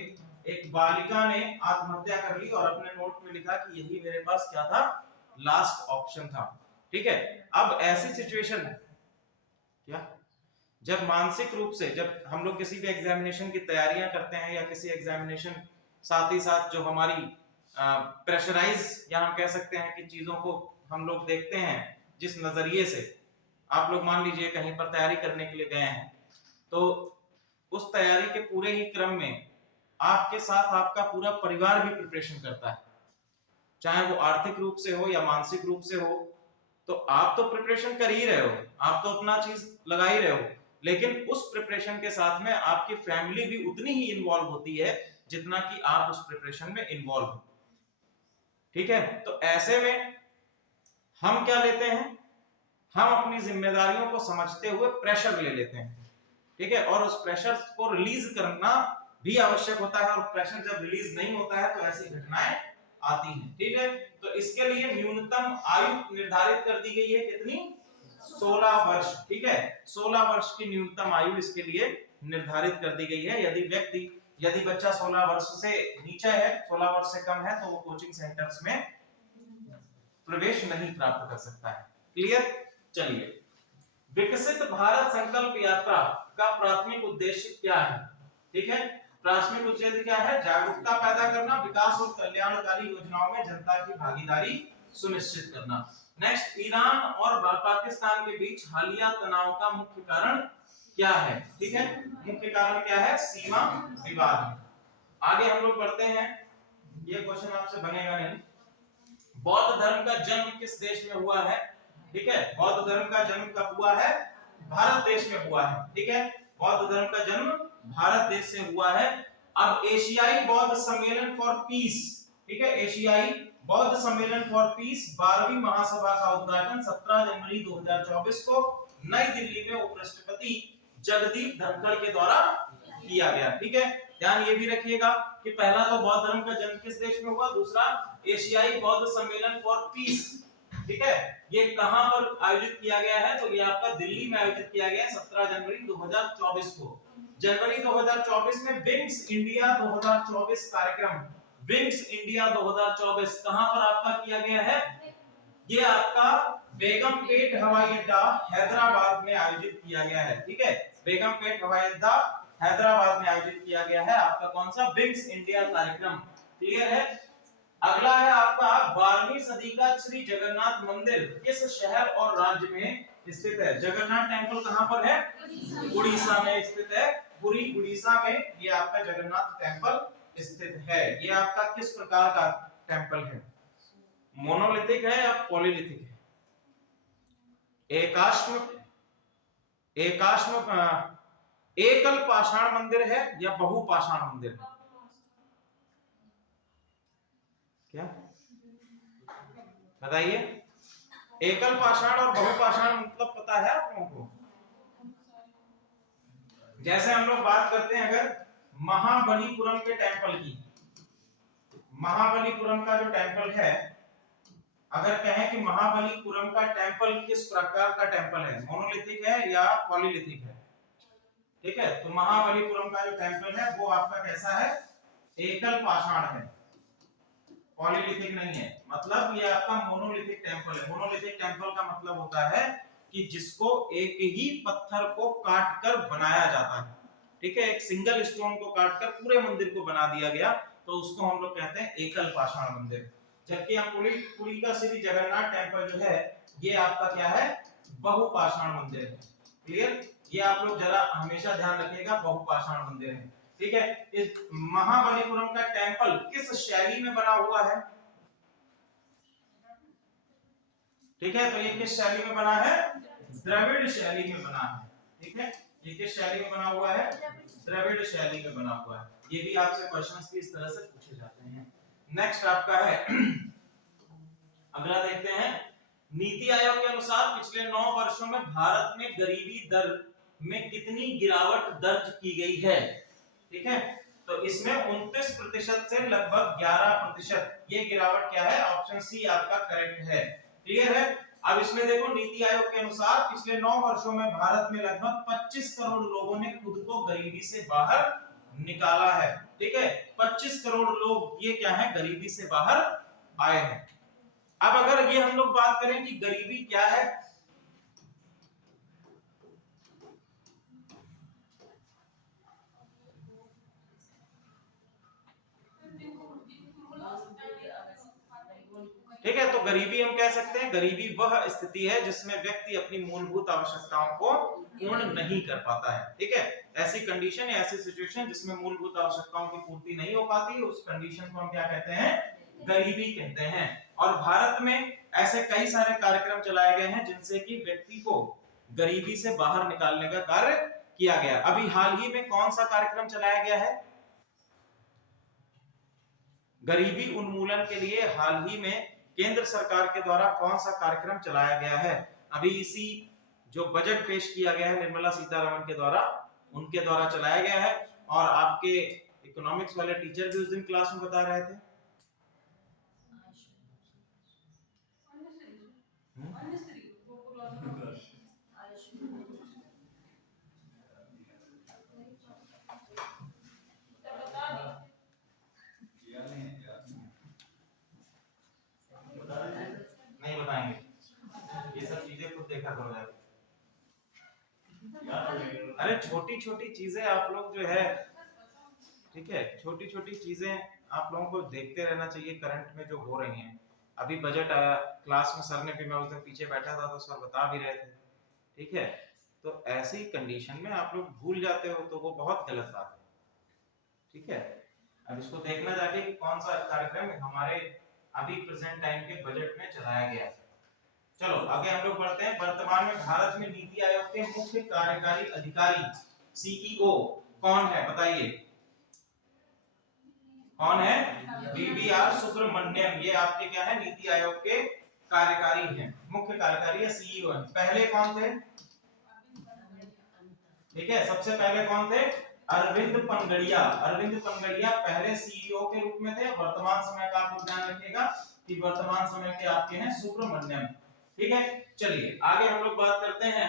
एक बालिका ने आत्महत्या कर ली और अपने नोट में लिखा कि यही मेरे पास क्या था? लास्ट ऑप्शन था। ठीक है, अब ऐसी सिचुएशन है क्या, जब मानसिक रूप से, जब हम लोग किसी भी एग्जामिनेशन की तैयारियां करते हैं या किसी एग्जामिनेशन, साथ ही साथ जो हमारी प्रेशराइज या हम कह सकते हैं कि चीजों को हम लोग देखते हैं जिस नजरिए से, आप लोग मान लीजिए कहीं पर तैयारी करने के लिए गए हैं, तो उस तैयारी के पूरे ही क्रम में आपके साथ आपका पूरा परिवार भी प्रिपरेशन करता है, चाहे वो आर्थिक रूप से हो या मानसिक रूप से हो। तो आप तो प्रिपरेशन कर ही रहे हो, आप तो अपना चीज लगा ही रहे हो, लेकिन उस प्रिपरेशन के साथ में आपकी फैमिली भी उतनी ही इन्वॉल्व होती है जितना कि आप उस प्रिपरेशन में इन्वॉल्व हो। ठीक है, तो ऐसे में हम क्या लेते हैं, हम अपनी जिम्मेदारियों को समझते हुए प्रेशर ले लेते हैं। ठीक है, और उस प्रेशर को रिलीज करना भी आवश्यक होता है, और प्रेशर जब रिलीज नहीं होता है तो ऐसी घटनाएं आती हैं। ठीक है, तो इसके लिए न्यूनतम आयु निर्धारित कर दी गई है, कितनी? 16 वर्ष। ठीक है, 16 वर्ष की न्यूनतम आयु इसके लिए निर्धारित कर दी गई है। यदि बच्चा 16 वर्ष से नीचे है, 16 वर्ष से कम है, तो वो कोचिंग सेंटर्स में प्रवेश नहीं प्राप्त कर सकता है। क्लियर? चलिए, विकसित भारत संकल्प यात्रा का प्राथमिक उद्देश्य क्या है? ठीक है, प्राथमिक उद्देश्य क्या है? जागरूकता पैदा करना, विकास और कल्याणकारी योजनाओं में जनता की भागीदारी सुनिश्चित करना। नेक्स्ट, ईरान और पाकिस्तान के बीच हालिया तनाव का मुख्य कारण क्या है? ठीक है, मुख्य कारण क्या है? सीमा विवाद। आगे हम लोग पढ़ते हैं, ये क्वेश्चन आपसे बनेगा नहीं। बौद्ध धर्म का जन्म किस देश में हुआ है? ठीक है, बौद्ध धर्म का जन्म कब हुआ है? भारत देश में हुआ है। ठीक है, बौद्ध धर्म का जन्म भारत देश से हुआ है। अब एशियाई बौद्ध सम्मेलन फॉर पीस, ठीक है, एशियाई बौद्ध सम्मेलन फॉर पीस 12वीं महासभा का उद्घाटन 17 जनवरी 2024 को नई दिल्ली में उपराष्ट्रपति जगदीप धनखड़ के द्वारा किया गया। ठीक है, ध्यान ये भी रखिएगा कि पहला तो बौद्ध धर्म का जन्म किस देश में हुआ, दूसरा एशियाई बौद्ध सम्मेलन फॉर पीस। ठीक है, ये कहां पर आयोजित किया गया है? तो ये आपका दिल्ली में आयोजित किया गया है 17 जनवरी 2024 को। जनवरी 2024 में विंग्स इंडिया 2024 कार्यक्रम, विंग्स इंडिया 2024 कहां पर आपका किया गया है? ये आपका बेगमपेट हवाई अड्डा हैदराबाद में आयोजित किया गया है। ठीक है, बेगमपेट हवाई अड्डा हैदराबाद में आयोजित किया गया है आपका कौन सा? विंग्स इंडिया कार्यक्रम। क्लियर है? अगला है आपका 12वीं सदी का श्री जगन्नाथ मंदिर किस शहर और राज्य में स्थित है? जगन्नाथ टेंपल कहां पर है? उड़ीसा में स्थित है, पुरी उड़ीसा में ये आपका जगन्नाथ टेंपल स्थित है। ये आपका किस प्रकार का टेंपल है? मोनोलिथिक है या पॉलीलिथिक है? एकल पाषाण मंदिर है या बहुपाषाण मंदिर है? क्या बताइए? एकल पाषाण और बहुपाषाण मतलब पता है आप लोगों को? जैसे हम लोग बात करते हैं अगर महाबलीपुरम के टेंपल की, महाबलीपुरम का जो टेंपल है अगर कहें कि महाबलीपुरम का टेंपल किस प्रकार का टेंपल है, मोनोलिथिक है या पॉलीलिथिक है? ठीक है, तो महाबलीपुरम का जो टेंपल है वो आपका कैसा है? एकल पाषाण है, पॉलीलिथिक नहीं है। मतलब ये आपका मोनोलिथिक टेंपल है। मोनोलिथिक टेंपल का मतलब होता है कि जिसको एक ही पत्थर को काट कर बनाया जाता है। ठीक है, एक सिंगल स्टोन को काटकर पूरे मंदिर को बना दिया गया, तो उसको हम लोग कहते हैं एकल पाषाण मंदिर। जबकि हम पुरी का श्री जगन्नाथ टेंपल जो है ये आपका क्या है? बहुपाषाण मंदिर है। क्लियर? ये आप लोग जरा हमेशा ध्यान रखिएगा, बहुपाषाण मंदिर है। ठीक है, इस महाबलीपुरम का टेंपल किस शैली में बना हुआ है? ठीक है, तो ये किस शैली में बना है? द्रविड़ शैली में बना है। ठीक है, ये किस शैली में बना हुआ है? द्रविड़ शैली में बना हुआ है। ये भी आपसे क्वेश्चंस भी इस तरह से पूछे जाते हैं। नेक्स्ट आपका है अगला देखते हैं, नीति आयोग के अनुसार पिछले 9 वर्षों में भारत में गरीबी दर में कितनी गिरावट दर्ज की गई है? ठीक है, तो इसमें 29% से लगभग 11%। ये गिरावट क्या है? ऑप्शन सी आपका करेक्ट है। क्लियर है? अब इसमें देखो, नीति आयोग के अनुसार पिछले 9 वर्षों में भारत में लगभग 25 करोड़ लोगों ने खुद को गरीबी से बाहर निकाला है। ठीक है, 25 करोड़ लोग ये क्या है? गरीबी से बाहर आए हैं। अब अगर ये हम लोग बात करें कि गरीबी क्या है, ठीक है, तो गरीबी हम कह सकते हैं गरीबी वह स्थिति है जिसमें व्यक्ति अपनी मूलभूत आवश्यकताओं को पूर्ण नहीं कर पाता है। ठीक है, ऐसी कंडीशन या ऐसी सिचुएशन जिसमें मूलभूत आवश्यकताओं की पूर्ति नहीं हो पाती, उस कंडीशन को हम क्या कहते हैं? गरीबी कहते हैं। और भारत में ऐसे कई सारे कार्यक्रम चलाए गए हैं जिनसे कि व्यक्ति को गरीबी से बाहर निकालने का कार्य किया गया। अभी हाल ही में कौन सा कार्यक्रम चलाया गया है? गरीबी उन्मूलन के लिए हाल ही में केंद्र सरकार के द्वारा कौन सा कार्यक्रम चलाया गया है? अभी इसी जो बजट पेश किया गया है निर्मला सीतारमण के द्वारा, उनके द्वारा चलाया गया है। और आपके इकोनॉमिक्स वाले टीचर भी उस दिन क्लास में बता रहे थे। नहीं बताएंगे, ये सब चीजें खुद देखा करो जाके। अरे छोटी छोटी चीजें आप लोग जो है, ठीक है, छोटी छोटी चीजें आप लोगों को देखते रहना चाहिए करंट में जो हो रही हैं। अभी बजट आया क्लास में, सर ने भी, मैं उस दिन पीछे बैठा था तो सर बता भी रहे थे। ठीक है, तो ऐसी कंडीशन में आप लोग भूल जाते हो तो वो बहुत गलत बात है। ठीक है, अब इसको देखना जाके कि कौन सा कार्यक्रम हमारे अभी प्रेजेंट टाइम के बजट में चलाया गया है। चलो आगे हम लोग बढ़ते हैं। वर्तमान में भारत में नीति आयोग के मुख्य कार्यकारी अधिकारी सीईओ कौन है? बताइए कौन है? बीवीआर सुब्रमण्यम। ये आपके क्या है? नीति आयोग के कार्यकारी हैं, मुख्य कार्यकारी या सीईओ हैं। पहले कौन थे? ठीक है, सबसे पहले कौन थे? अरविंद पनगड़िया। अरविंद पनगड़िया पहले सीईओ के रूप में थे। वर्तमान समय का आप ध्यान रखिएगा कि वर्तमान समय के आपके हैं सुब्रमण्यम। ठीक है, चलिए आगे हम लोग बात करते हैं।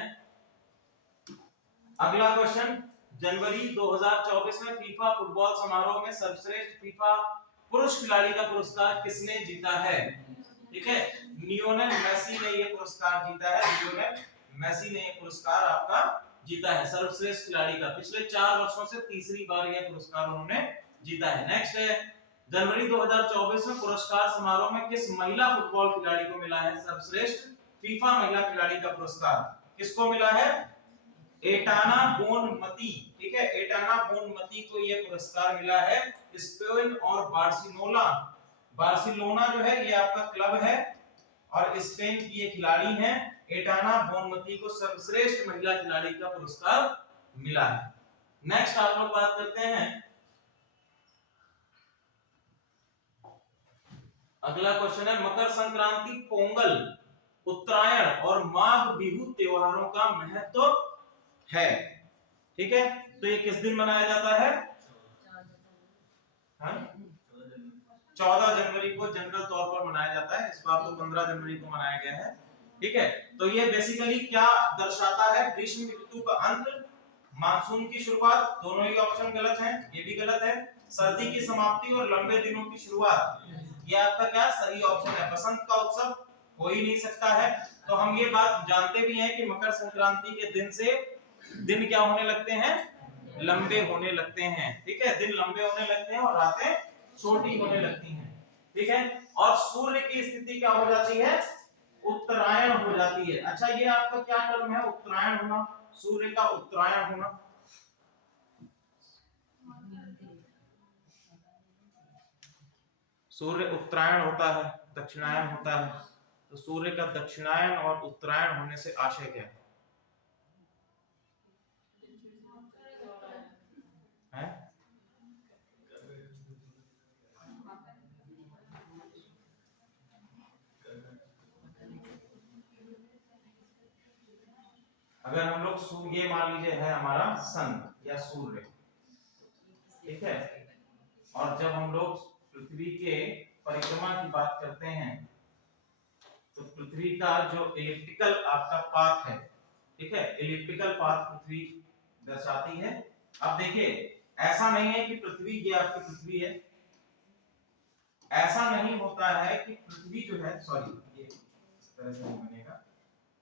अगला क्वेश्चन, जनवरी 2024 में फीफा फुटबॉल समारोह में सर्वश्रेष्ठ फीफा पुरुष खिलाड़ी का पुरस्कार किसने जीता है? ठीक है, लियोनेल मेसी ने ये पुरस्कार जीता है। लियोनेल मेसी ने ये पुरस्कार आपका जीता है सर्वश्रेष्ठ खिलाड़ी का। पिछले 4 वर्षों से तीसरी बार यह पुरस्कार उन्होंने जीता है। नेक्स्ट है, जनवरी 2024 में पुरस्कार समारोह में किस महिला फुटबॉल खिलाड़ी को मिला है सर्वश्रेष्ठ फीफा महिला खिलाड़ी का पुरस्कार? किसको मिला है? एटाना बोनमती। ठीक है, एटाना बोनमती को यह पुरस्कार मिला है। स्पेन और बार्सिलोना जो है ये आपका क्लब है और स्पेन की ये खिलाड़ी हैं। एटाना बोनमती को सर्वश्रेष्ठ महिला खिलाड़ी का पुरस्कार मिला है। नेक्स्ट आप लोग बात करते हैं, अगला क्वेश्चन है, मकर संक्रांति, पोंगल, उत्तरायण और माघ बिहू त्योहारों का महत्व है। ठीक है, तो ये किस दिन मनाया जाता है? हाँ? 14 जनवरी को जनरल तौर पर मनाया जाता है, इस बार तो 15 जनवरी को मनाया गया है। ठीक है, तो ये बेसिकली क्या दर्शाता है? ग्रीष्म ऋतु का अंत, मानसून की शुरुआत, दोनों ही ऑप्शन गलत हैं, ये भी गलत है। सर्दी की समाप्ति और लंबे दिनों की शुरुआत, ये आपका क्या सही ऑप्शन है। बसंत का उत्सव हो ही नहीं सकता है। तो हम ये बात जानते भी हैं कि मकर संक्रांति के दिन से दिन क्या होने लगते हैं? लंबे होने लगते हैं। ठीक है, दिन लंबे होने लगते हैं और रातें छोटी होने लगती हैं। ठीक है, और सूर्य की स्थिति क्या हो जाती है? उत्तरायण हो जाती है। अच्छा, ये आपका क्या टर्म है? उत्तरायण होना, सूर्य का उत्तरायण होना। सूर्य उत्तरायण होता है, दक्षिणायन होता है, तो सूर्य का दक्षिणायन और उत्तरायण होने से आशय क्या है? अगर हम लोग सूर्य मान लीजिए है हमारा सन या सूर्य, ठीक है, और जब हम लोग पृथ्वी के परिक्रमा की बात करते हैं तो पृथ्वी का जो इलिप्टिकल आपका पाथ है, ठीक है, इलिप्टिकल पाथ पृथ्वी दर्शाती है। अब देखिए, ऐसा नहीं है कि पृथ्वी ये आपकी पृथ्वी है, ऐसा नहीं होता है कि पृथ्वी जो है, सॉरी ये इस तरह से नहीं बनेगा,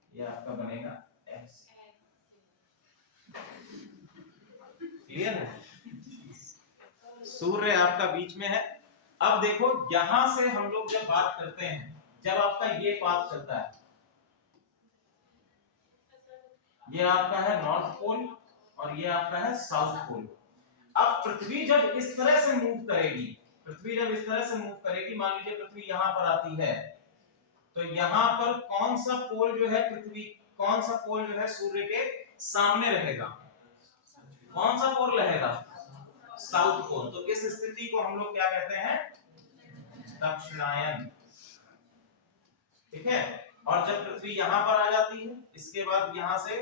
ये आपका बनेगा एक्स। क्लियर है? सूर्य आपका बीच में है। अब देखो, यहां से हम लोग जब बात करते हैं, जब आपका ये पाथ चलता है, ये आपका है नॉर्थ पोल और ये आपका है साउथ पोल। अब पृथ्वी जब इस तरह से मूव करेगी, पृथ्वी जब इस तरह से मूव करेगी, मान लीजिए पृथ्वी यहां पर आती है, तो यहां पर कौन सा पोल जो है पृथ्वी, कौन सा पोल जो है सूर्य के सामने रहेगा? कौन सा पोल रहेगा? South pole. तो इस स्थिति को हम लोग क्या कहते हैं? दक्षिणायन। ठीक है, और जब पृथ्वी यहां पर आ जाती है, इसके बाद यहां से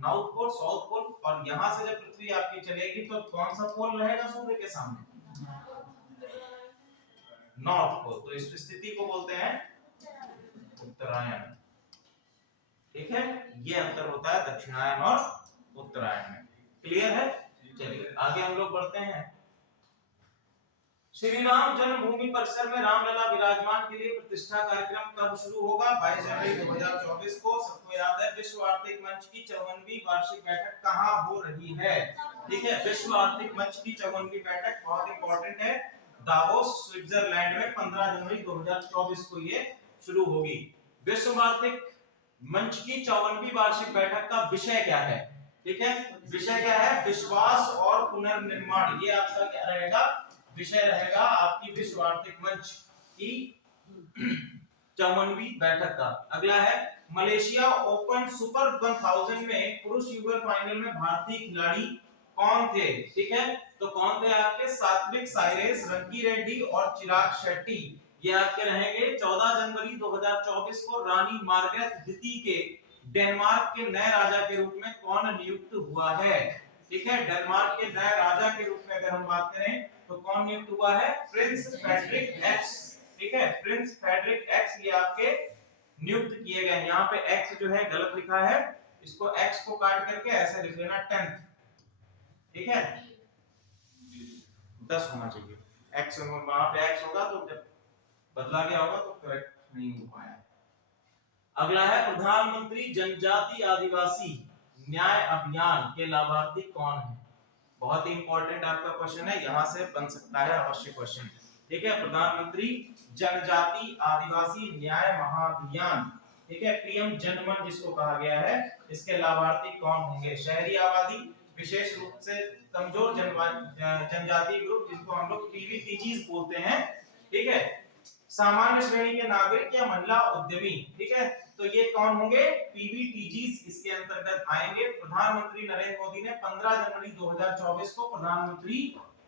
नॉर्थ पोल, साउथ पोल, और यहां से जब पृथ्वी आपकी चलेगी तो कौन सा पोल रहेगा सूर्य के सामने? North pole. तो इस स्थिति को बोलते हैं उत्तरायण। ठीक है, ये अंतर होता है दक्षिणायन और उत्तरायण में। क्लियर है? चलिए आगे हम लोग बढ़ते हैं। श्री राम जन्मभूमि परिसर में रामलला विराजमान के लिए प्रतिष्ठा कार्यक्रम कब शुरू होगा? 22 जनवरी 2024 को। सबको याद है, विश्व आर्थिक मंच की 54वीं वार्षिक बैठक कहां हो रही है? ठीक है, विश्व आर्थिक मंच की 54वीं बैठक बहुत इंपॉर्टेंट है, दावोस स्विट्जरलैंड में 15 जनवरी 2024 को ये शुरू होगी। विश्व आर्थिक मंच की 54वीं वार्षिक बैठक का विषय क्या है? ठीक है, विषय क्या है? विश्वास और पुनर्निर्माण। ये आपका क्या रहेगा? विषय रहेगा आपकी विश्व आर्थिक मंच की 54वीं बैठक का। अगला है, मलेशिया ओपन सुपर 1000 में पुरुष युगल फाइनल में भारतीय खिलाड़ी कौन थे? ठीक है, तो कौन थे आपके? सात्विक साइरेस, रंकी रेड्डी और चिराग शेट्टी। ये आपके रहेंगे। 14 जनवरी 2024 को रानी मार्गरेट द्वितीय के डेनमार्क के नए राजा के रूप में कौन नियुक्त हुआ है? ठीक है, डेनमार्क के नए राजा के रूप में अगर हम बात करें तो कौन नियुक्त हुआ है? Prince Frederick X. ठीक है, प्रिंस फ्रेडरिक एक्स ये आपके नियुक्त किए गए हैं। यहाँ पे एक्स जो है गलत लिखा है, इसको एक्स को काट करके ऐसे लिख लेना 10th। ठीक है, 10 होना चाहिए। एक्स वहां पे एक्स होगा तो जब बदला गया होगा तो करेक्ट नहीं हो पाया। अगला है, प्रधानमंत्री जनजाति आदिवासी न्याय अभियान के लाभार्थी कौन है? बहुत ही इंपॉर्टेंट आपका क्वेश्चन है, यहां से बन सकता है अवश्य क्वेश्चन। ठीक है, प्रधानमंत्री जनजाति आदिवासी न्याय महाअभियान, ठीक है, पीएम जनमन जिसको कहा गया है, इसके लाभार्थी कौन होंगे? शहरी आबादी, विशेष रूप से कमजोर जनजाति ग्रुप जिनको हम लोग पीवीटीजीज बोलते हैं। ठीक है, सामान्य श्रेणी के नागरिक या महिला उद्यमी। ठीक है, तो ये कौन होंगे? पीवीटीजीज इसके अंतर्गत आएंगे। प्रधानमंत्री नरेंद्र मोदी ने 15 जनवरी 2024 को प्रधानमंत्री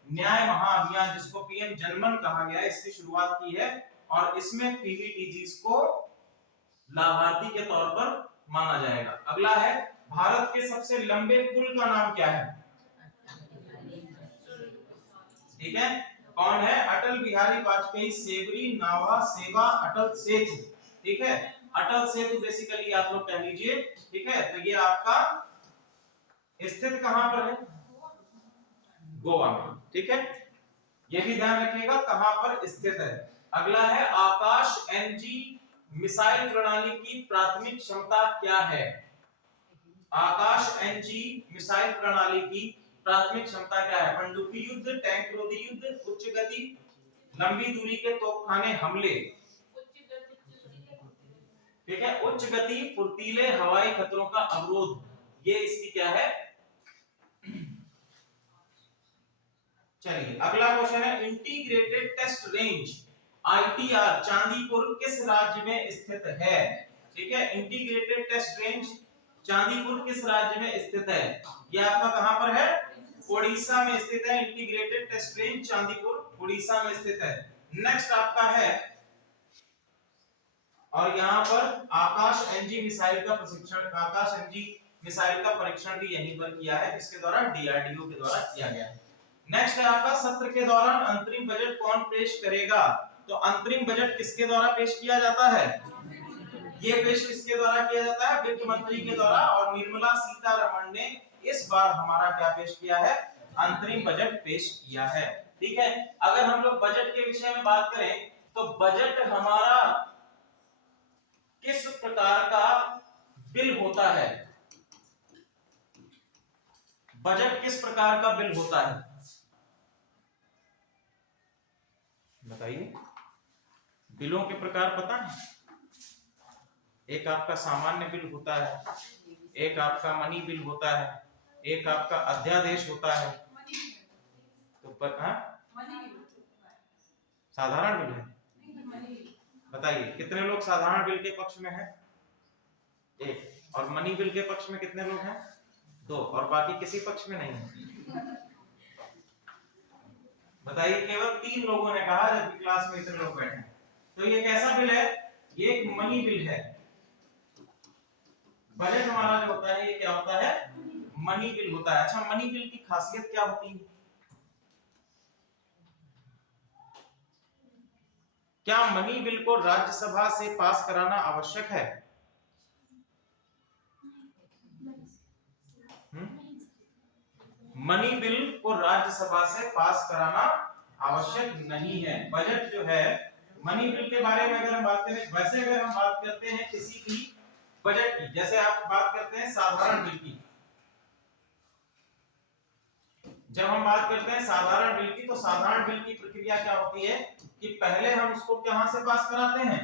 न्याय महाअभियान जिसको पीएम जनमन कहा गया है, इसकी शुरुआत की है और इसमें पीवीटीजीज को लाभार्थी के तौर पर माना जाएगा। अगला है, भारत के सबसे लंबे पुल का नाम क्या है? ठीक है, कौन है? अटल बिहारी वाजपेयी सेवरी नावा सेवा अटल सेतु। ठीक है, अटल सेतु बेसिकली आप लोग कह लीजिए। ठीक है, तो ये आपका स्थित कहां पर है? गोवा में। ठीक है, ये भी ध्यान रखिएगा कहां पर स्थित है। अगला है आकाश एनजी मिसाइल प्रणाली की प्राथमिक क्षमता क्या है? आकाश एनजी मिसाइल प्रणाली की प्राथमिक क्षमता क्या है? पनडुब्बी युद्ध, टैंक रोधी युद्ध, उच्च गति लंबी दूरी के तोपखाने हमले। ठीक है, उच्च गति फुर्तीले हवाई खतरों का अवरोध, ये इसकी क्या है? चलिए अगला क्वेश्चन है integrated test range ITR Chandipur किस राज्य में स्थित है? ठीक है, इंटीग्रेटेड टेस्ट रेंज चांदीपुर किस राज्य में स्थित है? ये आपका कहां पर है? ओडिशा में स्थित है। Integrated test range Chandipur Orissa में स्थित है। नेक्स्ट आपका है, और यहाँ पर आकाश एनजी मिसाइल का प्रशिक्षण, आकाश एनजी मिसाइल का परीक्षण भी यहीं पर किया है, इसके द्वारा डीआरडीओ के द्वारा किया गया है। नेक्स्ट है आपका सत्र के दौरान अंतरिम बजट कौन पेश करेगा? तो अंतरिम बजट किसके द्वारा पेश किया जाता है? ये पेश किसके द्वारा किया जाता है? वित्त मंत्री के द्वारा। और निर्मला सीतारमण ने इस बार हमारा क्या पेश किया है? अंतरिम बजट पेश किया है। ठीक है, अगर हम लोग बजट के विषय में बात करें तो बजट हमारा किस प्रकार का बिल होता है? बजट किस प्रकार का बिल होता है बताइए? बिलों के प्रकार पता है? एक आपका सामान्य बिल होता है, एक आपका मनी बिल होता है, एक आपका अध्यादेश होता है। तो साधारण बिल है। बताइए कितने लोग साधारण बिल के पक्ष में हैं? एक। और मनी बिल के पक्ष में कितने लोग हैं? दो। और बाकी किसी पक्ष में नहीं है। बताइए, केवल 3 लोगों ने कहा जबकि क्लास में इतने लोग बैठे हैं। तो ये कैसा बिल है? ये एक मनी बिल है। बजट हमारा जो होता है ये क्या होता है? मनी बिल होता है। अच्छा, मनी बिल की खासियत क्या होती है? क्या मनी बिल को राज्यसभा से पास कराना आवश्यक है? मनी बिल को राज्यसभा से पास कराना आवश्यक नहीं है। बजट जो है, मनी बिल के बारे में अगर हम बात करें, वैसे अगर हम बात करते हैं किसी भी बजट की, जैसे आप बात करते हैं साधारण बिल की, जब हम बात करते हैं साधारण बिल की, तो साधारण बिल की प्रक्रिया क्या होती है कि पहले हम उसको कहां से पास कराते हैं?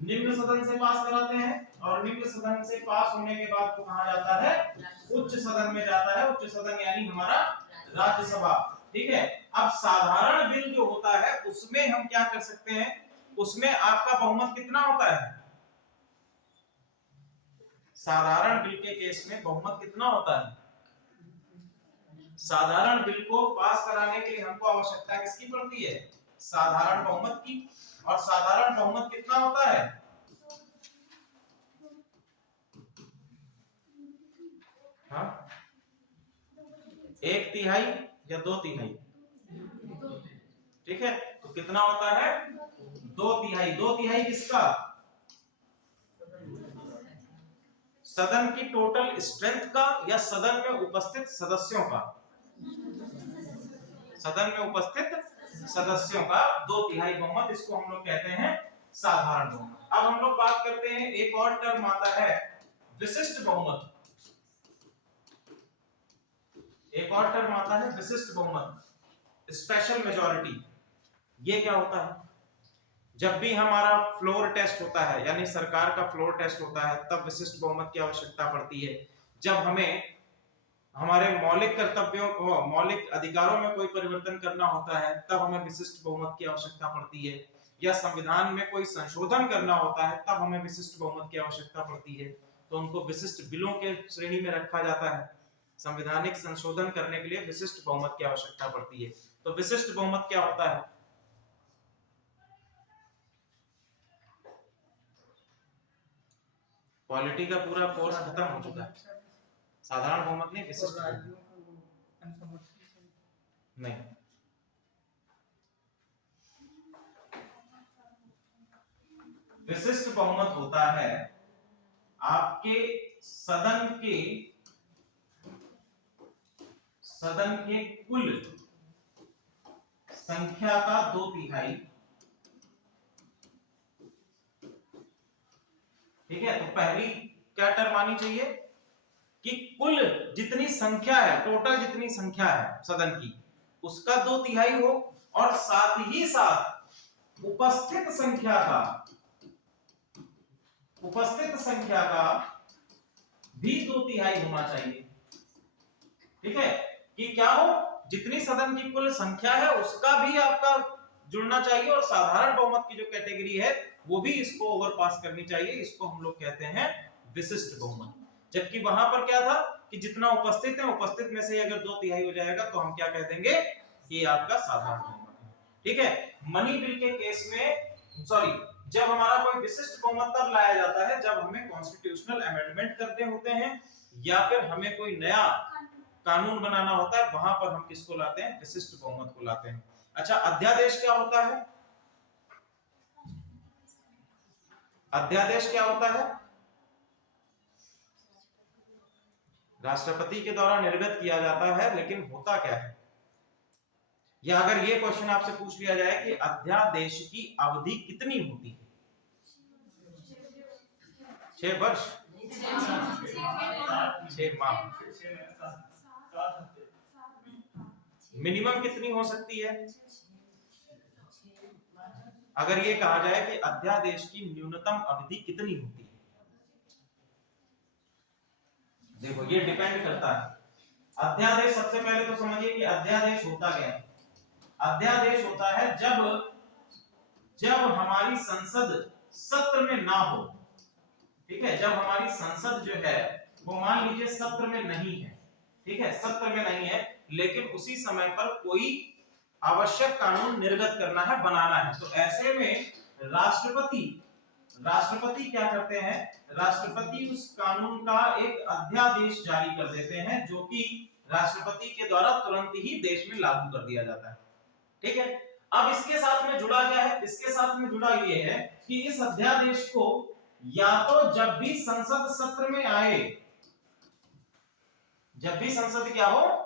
निम्न सदन से पास कराते हैं। और निम्न सदन से पास होने के बाद वो कहां जाता है? उच्च सदन में जाता है। उच्च सदन यानी हमारा राज्यसभा। ठीक है, अब साधारण बिल जो होता है उसमें हम क्या कर सकते हैं? उसमें आपका बहुमत कितना होता है? साधारण बिल के केस में बहुमत कितना होता है? साधारण बिल को पास कराने के लिए हमको आवश्यकता किसकी पड़ती है? साधारण बहुमत की। और साधारण बहुमत कितना होता है? हाँ, 1/3 या 2/3? ठीक है, तो कितना होता है? 2/3। 2/3 किसका? सदन की टोटल स्ट्रेंथ का या सदन में उपस्थित सदस्यों का? सदन में उपस्थित सदस्यों का 2/3 बहुमत, इसको हम लोग कहते हैं साधारण बहुमत। अब हम लोग बात करते हैं, एक और टर्म आता है विशिष्ट बहुमत। एक और टर्म आता है विशिष्ट बहुमत, स्पेशल मेजॉरिटी। ये क्या होता है? जब भी हमारा फ्लोर टेस्ट होता है, यानी सरकार का फ्लोर टेस्ट होता है, तब विशिष्ट बहुमत की आवश्यकता पड़ती है। जब हमें हमारे मौलिक कर्तव्यों को, मौलिक अधिकारों में कोई परिवर्तन करना होता है, तब हमें विशिष्ट बहुमत की आवश्यकता पड़ती है। या संविधान में कोई संशोधन करना होता है, तब हमें विशिष्ट बहुमत की आवश्यकता पड़ती है। तो उनको विशिष्ट बिलों के श्रेणी में रखा जाता है। संवैधानिक संशोधन करने के लिए विशिष्ट बहुमत की आवश्यकता पड़ती है। तो विशिष्ट बहुमत क्या होता है? पॉलिटी का पूरा कोर्स खत्म हो चुका है। साधारण बहुमत नहीं, विशिष्ट नहीं। विशिष्ट बहुमत होता है आपके सदन के कुल संख्या का 2/3। ठीक है, तो पहली क्या टर्म आनी चाहिए कि कुल जितनी संख्या है, टोटल जितनी संख्या है सदन की, उसका 2/3 हो, और साथ ही साथ उपस्थित संख्या का भी 2/3 होना चाहिए। ठीक है, कि क्या हो, जितनी सदन की कुल संख्या है उसका भी आपका जुड़ना चाहिए, और साधारण बहुमत की जो कैटेगरी है वो भी इसको ओवर पास करनी चाहिए। इसको हम लोग कहते हैं विशिष्ट बहुमत। जबकि वहां पर क्या था कि जितना उपस्थित है, उपस्थित में से अगर 2/3 हो जाएगा तो हम क्या कह देंगे कि आपका साधारण बहुमत है। ठीक है, मनी बिल के केस में सॉरी, जब हमारा कोई विशिष्ट बहुमत तब लाया जाता है जब हमें कॉन्स्टिट्यूशनल अमेंडमेंट करने होते हैं या फिर हमें कोई नया कानून बनाना होता है, वहां पर हम किसको लाते हैं, विशिष्ट बहुमत को लाते हैं। अच्छा, अध्यादेश क्या होता है? अध्यादेश क्या होता है? राष्ट्रपति के द्वारा निर्गत किया जाता है, लेकिन होता क्या है? या अगर ये क्वेश्चन आपसे पूछ लिया जाए कि अध्यादेश की अवधि कितनी होती है? 6 वर्ष, 6 माह, मिनिमम कितनी हो सकती है? अगर ये कहा जाए कि अध्यादेश की न्यूनतम अवधि कितनी होती है, देखो ये डिपेंड करता है। अध्यादेश, सबसे पहले तो समझिए कि अध्यादेश होता क्या है। अध्यादेश होता है जब हमारी संसद सत्र में ना हो। ठीक है, जब हमारी संसद जो है वो मान लीजिए सत्र में नहीं है, ठीक है, सत्र में नहीं है, लेकिन उसी समय पर कोई आवश्यक कानून निर्गत करना है, बनाना है, तो ऐसे में राष्ट्रपति क्या करते हैं, राष्ट्रपति उस कानून का एक अध्यादेश जारी कर देते हैं जो कि राष्ट्रपति के द्वारा तुरंत ही देश में लागू कर दिया जाता है। ठीक है, अब इसके साथ में जुड़ा क्या है, इसके साथ में जुड़ा ये है कि इस अध्यादेश को या तो जब भी संसद सत्र में आए, जब भी संसद क्या हो,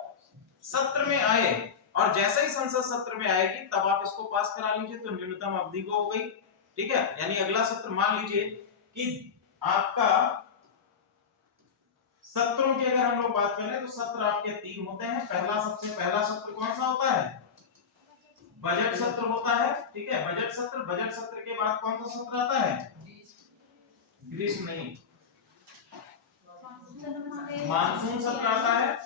सत्र में आए, और जैसे ही संसद सत्र में आएगी तब आप इसको पास करा लीजिए, तो न्यूनतम अवधि को हो गई। ठीक है, यानी अगला सत्र मान लीजिए कि आपका सत्रों की अगर हम लोग बात करें तो सत्र आपके 3 होते हैं। सबसे पहला सत्र कौन सा होता है? बजट सत्र होता है। ठीक है, बजट सत्र के बाद कौन सा सत्र आता है? ग्रीष्म नहीं, मानसून सत्र आता है।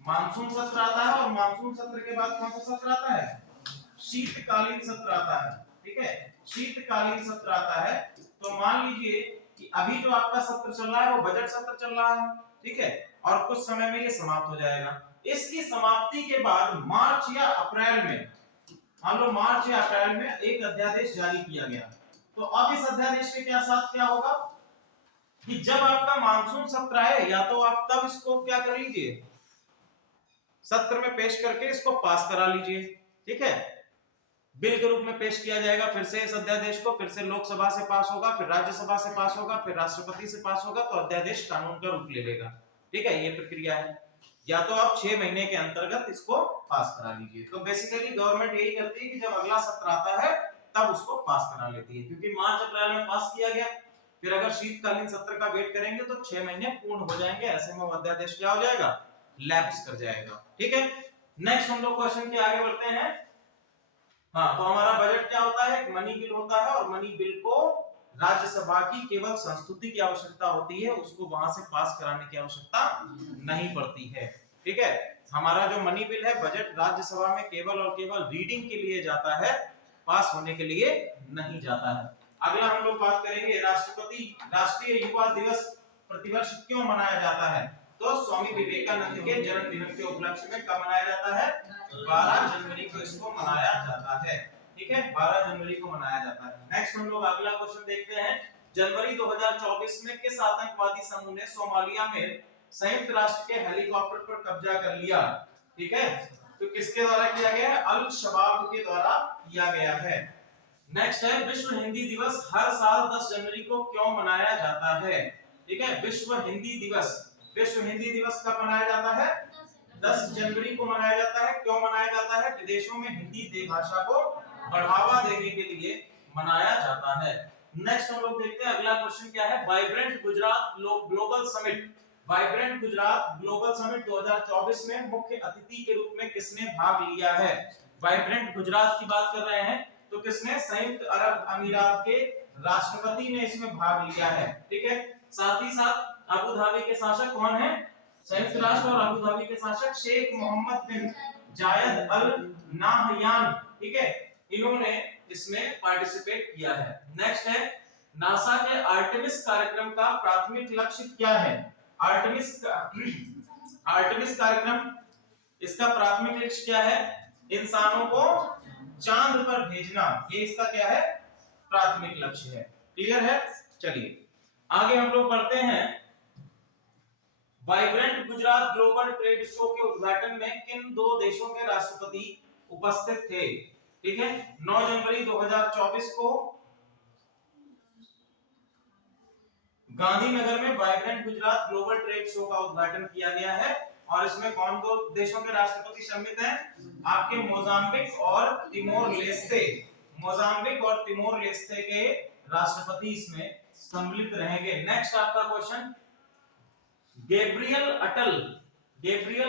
मानसून सत्र आता है, और मानसून सत्र के बाद कौन सा सत्र आता है? शीतकालीन सत्र आता है। ठीक है, शीतकालीन सत्र आता है। तो मान लीजिए कि अभी जो आपका सत्र चल रहा है वो बजट सत्र चल रहा है, ठीक है, और कुछ समय में ये समाप्त हो जाएगा। इसकी समाप्ति के बाद मार्च या अप्रैल में, मान लो मार्च या अप्रैल में एक अध्यादेश जारी किया गया, तो अब इस अध्यादेश के साथ क्या होगा कि जब आपका मानसून सत्र आए, या तो आप तब इसको क्या कर लीजिए, सत्र में पेश करके इसको पास करा लीजिए। ठीक है, बिल के रूप में पेश किया जाएगा, फिर से इस अध्यादेश को फिर से लोकसभा से पास होगा, फिर राज्यसभा से पास होगा, फिर राष्ट्रपति से पास होगा, तो अध्यादेश कानून का रूप ले लेगा। ठीक है, ये प्रक्रिया है। या तो आप 6 महीने के अंतर्गत इसको पास करा लीजिए। तो बेसिकली गवर्नमेंट यही करती है कि जब अगला सत्र आता है तब उसको पास करा लेती है, क्योंकि मार्च अप्रैल में पास किया गया, फिर अगर शीतकालीन सत्र का वेट करेंगे तो 6 महीने पूर्ण हो जाएंगे, ऐसे में वो अध्यादेश क्या हो जाएगा, लैप्स कर जाएगा। ठीक है, नेक्स्ट हम लोग क्वेश्चन के आगे बढ़ते हैं। हाँ, तो हमारा बजट क्या होता है, एक मनी बिल होता है, और मनी बिल को राज्यसभा की केवल संस्तुति की आवश्यकता होती है, उसको वहां से पास कराने की आवश्यकता नहीं पड़ती है। ठीक है, हमारा जो मनी बिल है, बजट राज्यसभा में केवल और केवल रीडिंग के लिए जाता है, पास होने के लिए नहीं जाता है। अगला हम लोग बात करेंगे राष्ट्रीय युवा दिवस प्रतिवर्ष क्यों मनाया जाता है। तो स्वामी विवेकानंद के जन्मदिन के उपलक्ष्य में कब मनाया जाता है? 12 जनवरी को इसको मनाया जाता है। ठीक है, 12 जनवरी को मनाया जाता है। नेक्स्ट हम लोग अगला क्वेश्चन देखते हैं। जनवरी 2024 में किस आतंकवादी समूह ने सोमालिया में संयुक्त राष्ट्र के हेलीकॉप्टर पर कब्जा कर लिया? ठीक है, तो किसके द्वारा किया गया है? अल शबाब के द्वारा किया गया है। नेक्स्ट है विश्व हिंदी दिवस हर साल 10 जनवरी को क्यों मनाया जाता है? ठीक है, विश्व हिंदी दिवस कब मनाया जाता है? 10 जनवरी को मनाया जाता है। क्यों मनाया जाता है? विदेशों में हिंदी भाषा को बढ़ावा देने के लिए मनाया जाता है। नेक्स्ट हम लोग देखते हैं अगला क्वेश्चन क्या है। वाइब्रेंट गुजरात ग्लोबल समिट 2024 में मुख्य अतिथि के रूप में किसने भाग लिया है? वाइब्रेंट गुजरात की बात कर रहे हैं तो किसने? संयुक्त अरब अमीरात के राष्ट्रपति ने इसमें भाग लिया है। ठीक है, साथ ही साथ अबू धाबी के शासक कौन है? संयुक्त राष्ट्र और अबू धाबी के शासक शेख मोहम्मद बिन जायद अल नाहयान। ठीक है, इन्होंने इसमें पार्टिसिपेट किया है। नेक्स्ट है नासा के आर्टेमिस कार्यक्रम का प्राथमिक लक्ष्य क्या है? आर्टेमिस कार्यक्रम इसका प्राथमिक लक्ष्य क्या है? इंसानों को चांद पर भेजना, ये इसका क्या है? प्राथमिक लक्ष्य है। क्लियर है? चलिए आगे हम लोग बढ़ते हैं। Vibrant Gujarat global trade show के उद्घाटन में किन 2 देशों के राष्ट्रपति उपस्थित थे? ठीक है, 9 जनवरी 2024 को गांधीनगर में vibrant Gujarat global trade show का उद्घाटन किया गया है और इसमें कौन 2 देशों के राष्ट्रपति सम्मिलित हैं? आपके मोजाम्बिक और तिमोर लेस्ते के राष्ट्रपति इसमें सम्मिलित रहेंगे। नेक्स्ट आपका क्वेश्चन, गैब्रियल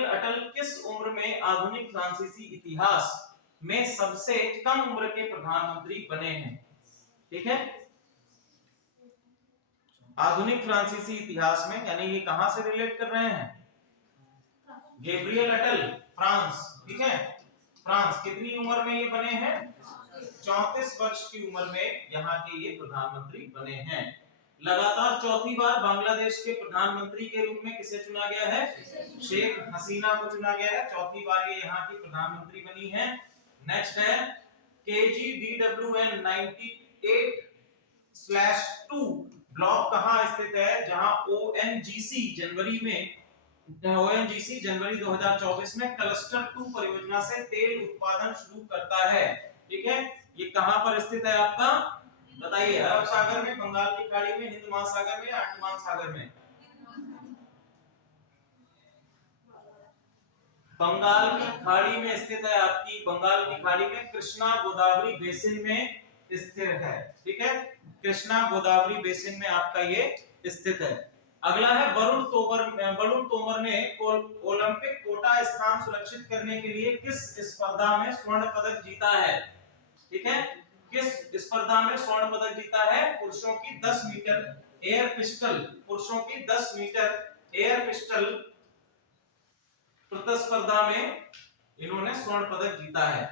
अटल किस उम्र में आधुनिक फ्रांसीसी इतिहास में सबसे कम उम्र के प्रधानमंत्री बने हैं? ठीक है, आधुनिक फ्रांसीसी इतिहास में, यानी ये कहां से रिलेट कर रहे हैं? गैब्रियल अटल फ्रांस। ठीक है, फ्रांस कितनी उम्र में ये बने हैं? 34 वर्ष की उम्र में यहाँ के ये प्रधानमंत्री बने हैं। लगातार 4थी बार बांग्लादेश के प्रधानमंत्री के रूप में किसे चुना गया है? शेख हसीना को चुना गया है। 4थी बार ये यहाँ की प्रधानमंत्री बनी है। नेक्स्ट है KGDWN 98/2 ब्लॉक कहाँ स्थित है? जहां ONGC जनवरी 2024 में क्लस्टर 2 परियोजना से तेल उत्पादन शुरू करता है। ठीक है, ये कहां पर स्थित है आपका? बताइए, अरब सागर में, बंगाल की खाड़ी में, हिंद महासागर में, अंडमान सागर में? बंगाल की खाड़ी में स्थित है आपकी, बंगाल की खाड़ी में कृष्णा गोदावरी बेसिन में स्थित है। ठीक है, कृष्णा गोदावरी बेसिन में आपका ये स्थित है। अगला है वरुण तोमर ने ओलंपिक कोटा स्थान सुरक्षित करने के लिए किस स्पर्धा में स्वर्ण पदक जीता है? ठीक है, किस स्पर्धा में स्वर्ण पदक जीता है? पुरुषों की 10 मीटर एयर पिस्टल प्रतिस्पर्धा में इन्होंने स्वर्ण पदक जीता है।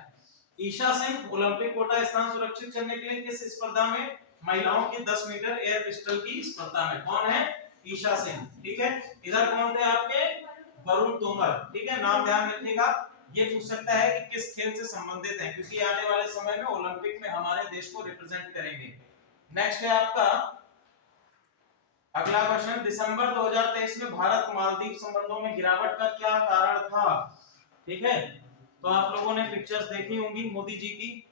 ईशा सिंह ओलंपिक कोटा स्थान सुरक्षित करने के लिए किस स्पर्धा में? महिलाओं की 10 मीटर एयर पिस्टल की स्पर्धा में। कौन है? ईशा सिंह। ठीक है, इधर कौन थे आपके? वरुण तोमर। ठीक है, नाम ध्यान रखिएगा। ये पूछ सकता है कि किस खेल से संबंधित है, क्योंकि आने वाले समय में ओलंपिक में हमारे देश को रिप्रेजेंट करेंगे। नेक्स्ट है आपका अगला क्वेश्चन, दिसंबर 2023 में भारत मालदीव संबंधों में गिरावट का क्या कारण था? ठीक है, तो आप लोगों ने पिक्चर्स देखी होंगी मोदी जी की।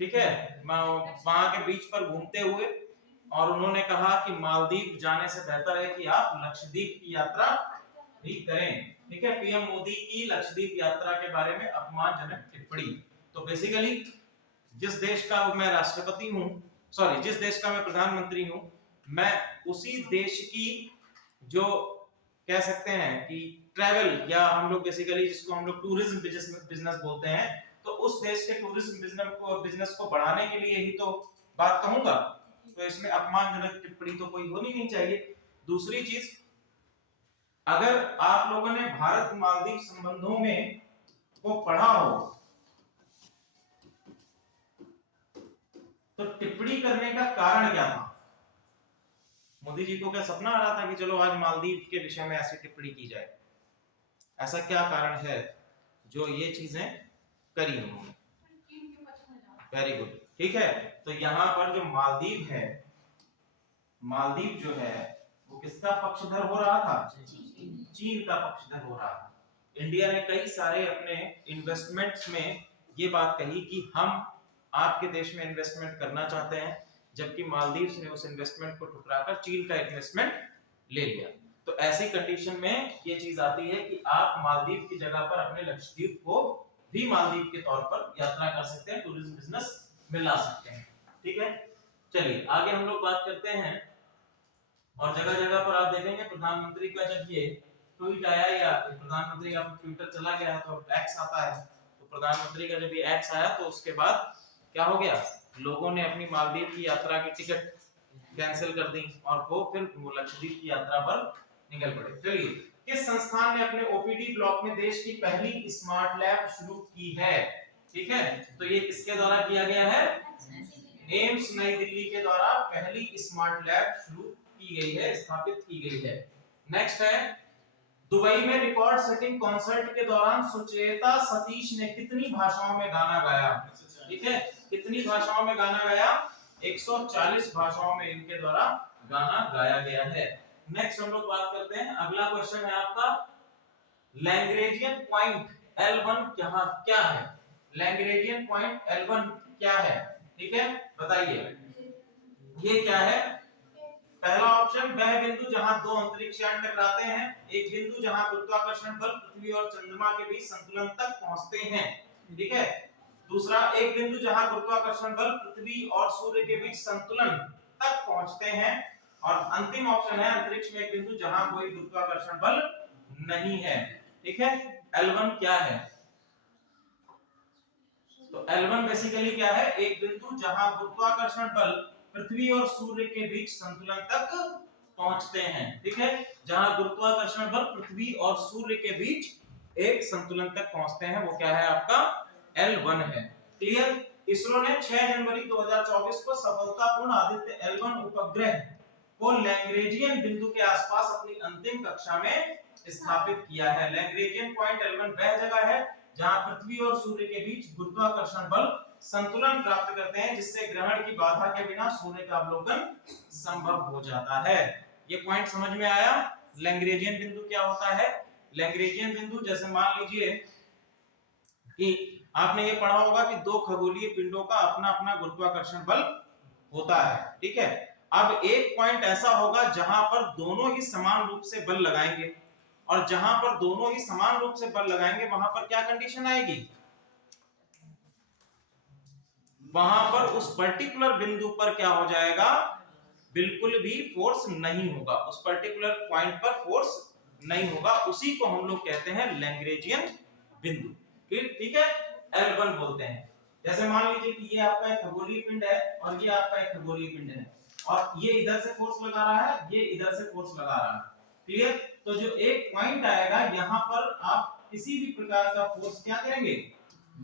ठीक है, वहां के बीच पर घूमते हुए, और उन्होंने कहा कि मालदीव जाने से बेहतर है कि आप लक्षद्वीप की यात्रा भी करें। ठीक है, पीएम मोदी की लक्षद्वीप यात्रा के बारे में अपमानजनक टिप्पणी। तो बेसिकली जिस देश का मैं राष्ट्रपति हूं, जिस देश का मैं प्रधानमंत्री हूं, मैं उसी देश की, जो कह सकते हैं कि ट्रैवल, या हम लोग बेसिकली जिसको हम लोग टूरिज्म बिजनेस बोलते हैं, तो उस देश के टूरिज्म बिजनेस को बढ़ाने के लिए ही तो बात कहूंगा। तो इसमें अपमानजनक टिप्पणी तो कोई होनी नहीं चाहिए। दूसरी चीज, अगर आप लोगों ने भारत मालदीव संबंधों में को पढ़ा हो तो टिप्पणी करने का कारण क्या था? मोदी जी को क्या सपना आ रहा था कि चलो आज मालदीव के विषय में ऐसी टिप्पणी की जाए? ऐसा क्या कारण है जो ये चीजें करी उन्होंने? Very good. ठीक है, तो यहाँ पर जो मालदीव है, मालदीव जो है वो किसका पक्षधर हो रहा था? चीन का पक्षधर हो रहा था। इंडिया ने कई सारे अपने इन्वेस्टमेंट्स में ये बात कही कि हम आपके देश में इन्वेस्टमेंट करना चाहते हैं, जबकि मालदीव्स ने उस इन्वेस्टमेंट को ठुकराकर चीन का इन्वेस्टमेंट ले लिया। तो ऐसी कंडीशन में ये चीज आती है कि आप मालदीव की जगह पर अपने लक्षद्वीप को भी मालदीव के तौर पर यात्रा कर सकते हैं, टूरिज्म बिजनेस में ला सकते हैं। ठीक है, चलिए आगे हम लोग बात करते हैं। और जगह जगह पर आप देखेंगे प्रधानमंत्री का जब ये ट्वीट आया या प्रधानमंत्री का ट्विटर चला गया है तो एक्स आता है, तो प्रधानमंत्री का जब ये एक्स आया तो उसके बाद क्या हो गया, लोगों ने अपनी मालदीव की यात्रा की टिकट कैंसिल कर दी और वो फिर लक्षद्वीप की यात्रा पर निकल पड़े। चलिए, किस संस्थान ने अपने ओपीडी ब्लॉक में देश की पहली स्मार्ट लैब शुरू की है? ठीक है, तो ये किसके द्वारा किया गया है? एम्स नई दिल्ली के द्वारा पहली स्मार्ट लैब शुरू की गई है, स्थापित की गई है। नेक्स्ट है, दुबई में रिकॉर्ड सेटिंग कॉन्सर्ट के दौरान सुचेता सतीश ने कितनी भाषाओं में गाना गाया? ठीक है, कितनी भाषाओं में गाना गाया? 140 भाषाओं में इनके द्वारा गाना गाया गया है। नेक्स्ट हम लोग बात करते हैं, अगला क्वेश्चन है आपका लैग्रेंजियन पॉइंट L1 क्या है? लैग्रेंजियन पॉइंट L1 क्या है? ठीक है, बताइए ये क्या है? पहला ऑप्शन, वह बिंदु जहां दो अंतरिक्ष यान टकराते हैं, एक बिंदु जहां गुरुत्वाकर्षण बल पृथ्वी और चंद्रमा के बीच संतुलन तक पहुंचते हैं। ठीक है, दूसरा, एक बिंदु जहां गुरुत्वाकर्षण बल पृथ्वी और सूर्य के बीच संतुलन तक पहुंचते हैं, और अंतिम ऑप्शन है अंतरिक्ष में एक बिंदु जहां कोई गुरुत्वाकर्षण बल नहीं है। ठीक है, L1 क्या है? तो L1 बेसिकली क्या है? एक बिंदु जहां गुरुत्वाकर्षण बल पृथ्वी और सूर्य के बीच संतुलन तक पहुंचते हैं। ठीक है, जहां गुरुत्वाकर्षण बल पृथ्वी और सूर्य के बीच एक संतुलन तक पहुंचते हैं, वो क्या है? आपका L1 है। क्लियर? इसरो ने 6 जनवरी 2024 को सफलतापूर्ण आदित्य L1 उपग्रह को लैग्रेंजियन बिंदु के आसपास अपनी अंतिम कक्षा में स्थापित किया है। लैग्रेंजियन पॉइंट L1 वह जगह है जहां पृथ्वी और सूर्य के बीच गुरुत्वाकर्षण बल संतुलन प्राप्त करते हैं, जिससे ग्रहण की बाधा के बिना सूर्य का अवलोकन संभव हो जाता है। ये पॉइंट समझ में आया? लैग्रेंजियन बिंदु क्या होता है? लैग्रेंजियन बिंदु, जैसे मान लीजिए कि आपने ये पढ़ा होगा कि दो खगोलीय पिंडों का अपना अपना गुरुत्वाकर्षण बल होता है। ठीक है, अब एक पॉइंट ऐसा होगा जहां पर दोनों ही समान रूप से बल लगाएंगे, और जहां पर दोनों ही समान रूप से बल लगाएंगे वहां पर क्या कंडीशन आएगी? वहां पर उस पर्टिकुलर बिंदु पर क्या हो जाएगा? बिल्कुल भी फोर्स नहीं होगा, उस पर्टिकुलर पॉइंट पर फोर्स नहीं होगा। उसी को हम लोग कहते हैं लैग्रेंजियन बिंदु। ठीक है, L1 बोलते हैं। जैसे मान लीजिए कि ये आपका एक खगोलीय पिंड है और ये आपका एक खगोलीय पिंड है, और ये इधर से फोर्स लगा रहा है, ये इधर से फोर्स लगा रहा है। क्लियर? तो जो एक पॉइंट आएगा यहां पर आप किसी भी प्रकार का फोर्स क्या करेंगे?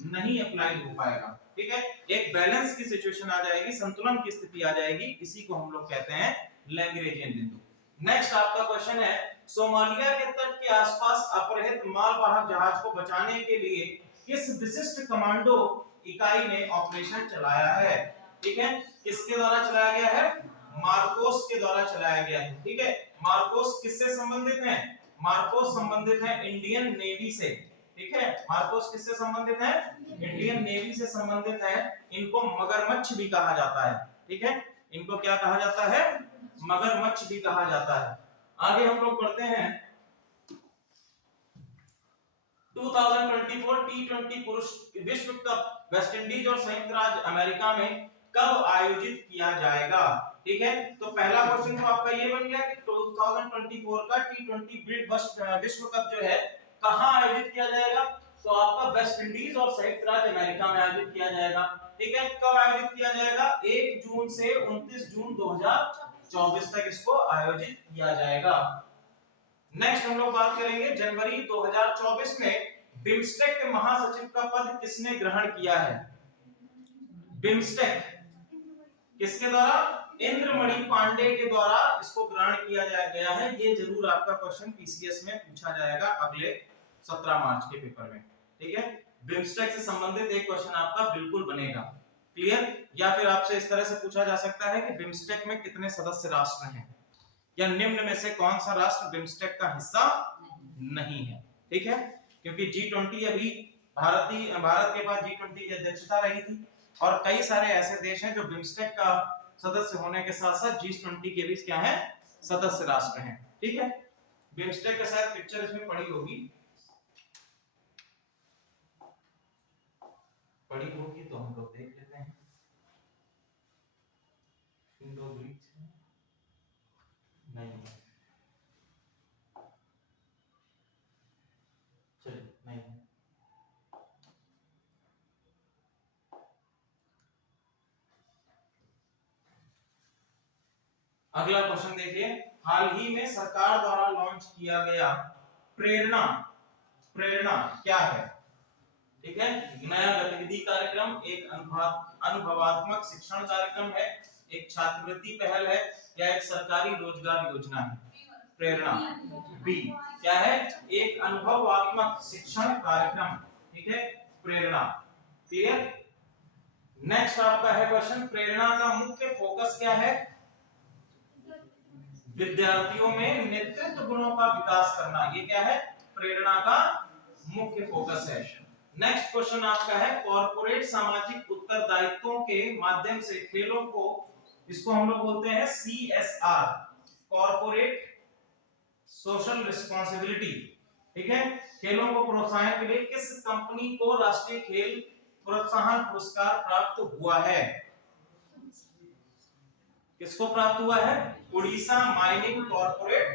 नहीं अप्लाई हो पाएगा। ठीक है, एक बैलेंस की सिचुएशन आ जाएगी, संतुलन की स्थिति आ जाएगी, इसी को हम लोग कहते हैं लैग्रेंजियन बिंदु। नेक्स्ट आपका क्वेश्चन है, सोमालिया के तट के आसपास अपहृत मालवाहक जहाज को बचाने के लिए किस विशिष्ट कमांडो इकाई ने ऑपरेशन चलाया है? ठीक है, किसके द्वारा चलाया गया है? मार्कोस के द्वारा चलाया गया है। ठीक है, मार्कोस किससे संबंधित है? मार्कोस संबंधित है इंडियन नेवी से। ठीक है, मार्कोस किससे संबंधित है? इंडियन नेवी से संबंधित है। इनको मगरमच्छ भी कहा जाता है। ठीक है, इनको क्या कहा जाता है? मगरमच्छ भी कहा जाता है। आगे हम लोग पढ़ते हैं, 2024 T20 पुरुष विश्व कप वेस्ट इंडीज और संयुक्त राज्य अमेरिका में कब आयोजित किया जाएगा? ठीक है, तो पहला क्वेश्चन तो आपका ये बन गया कि 2024 का T20 विश्व कप जो है कहां आयोजित किया जाएगा? तो आपका वेस्ट इंडीज और संयुक्त राज्य अमेरिका में आयोजित किया जाएगा। ठीक है, कब आयोजित किया जाएगा? 1 जून से 29 जून 2024 तक इसको आयोजित किया जाएगा। नेक्स्ट हम लोग बात करेंगे, जनवरी 2024 में बिम्स्टेक के महासचिव का पद किसने ग्रहण किया है? बिम्स्टेक किसके द्वारा? इंद्रमणि पांडे के द्वारा इसको ग्रहण किया गया है। ये जरूर आपका क्वेश्चन पीसीएस में पूछा जाएगा अगले 17 मार्च के पेपर में। ठीक है, बिम्स्टेक से संबंधित एक क्वेश्चन आपका बिल्कुल बनेगा। क्लियर? या फिर आपसे इस तरह से पूछा जा सकता है कि बिम्स्टेक में कितने सदस्य राष्ट्र हैं, या निम्न में से कौन सा राष्ट्र बिम्स्टेक का हिस्सा नहीं है? ठीक है, क्योंकि G20 अभी भारत के पास G20 की अध्यक्षता रही थी, और कई सारे ऐसे देश हैं जो बिम्स्टेक का सदस्य होने के साथ साथ G20 के भी क्या है सदस्य राष्ट्र हैं। ठीक है, बिम्स्टेक का शायद पिक्चर इसमें पड़ी होगी तो हम लोग देख लेते हैं। इंडो ब्रिक्स नहीं, चलिए नहीं, अगला क्वेश्चन देखिए, हाल ही में सरकार द्वारा लॉन्च किया गया प्रेरणा, प्रेरणा क्या है? ठीक है, नया गतिविधि कार्यक्रम, एक अनुभवात्मक शिक्षण कार्यक्रम है, एक छात्रवृत्ति पहल है, या एक सरकारी रोजगार योजना है? प्रेरणा बी क्या है? एक अनुभवात्मक शिक्षण कार्यक्रम। ठीक है, प्रेरणा। क्लियर? नेक्स्ट आपका है क्वेश्चन, प्रेरणा का मुख्य फोकस क्या है? विद्यार्थियों में नेतृत्व गुणों का विकास करना, ये क्या है? प्रेरणा का मुख्य फोकस है। नेक्स्ट क्वेश्चन आपका है, कॉर्पोरेट सामाजिक उत्तरदायित्वों के माध्यम से खेलों को, इसको हम लोग बोलते हैं CSR, कॉर्पोरेट सोशल रिस्पांसिबिलिटी। ठीक है, खेलों को प्रोत्साहन के लिए किस कंपनी को राष्ट्रीय खेल प्रोत्साहन पुरस्कार प्राप्त हुआ है? किसको प्राप्त हुआ है? उड़ीसा माइनिंग कॉर्पोरेट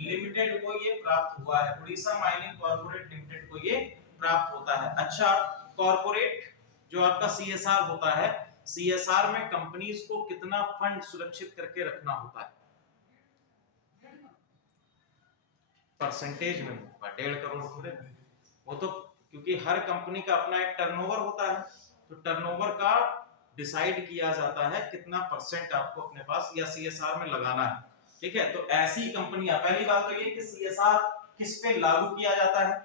लिमिटेड को ये प्राप्त हुआ है। उड़ीसा माइनिंग कॉर्पोरेट लिमिटेड को ये प्राप्त होता है। अच्छा, कॉर्पोरेट जो आपका CSR होता है, CSR में कंपनीज को कितना फंड सुरक्षित करके रखना होता है? परसेंटेज में 1.5 करोड़ थोड़े, वो तो क्योंकि हर कंपनी का अपना एक टर्नओवर होता है, तो टर्नओवर का डिसाइड किया जाता है कितना परसेंट आपको अपने पास या CSR में लगाना है। ठीक है, तो ऐसी कंपनियां, पहली बात तो ये कि CSR किस पे लागू किया जाता है,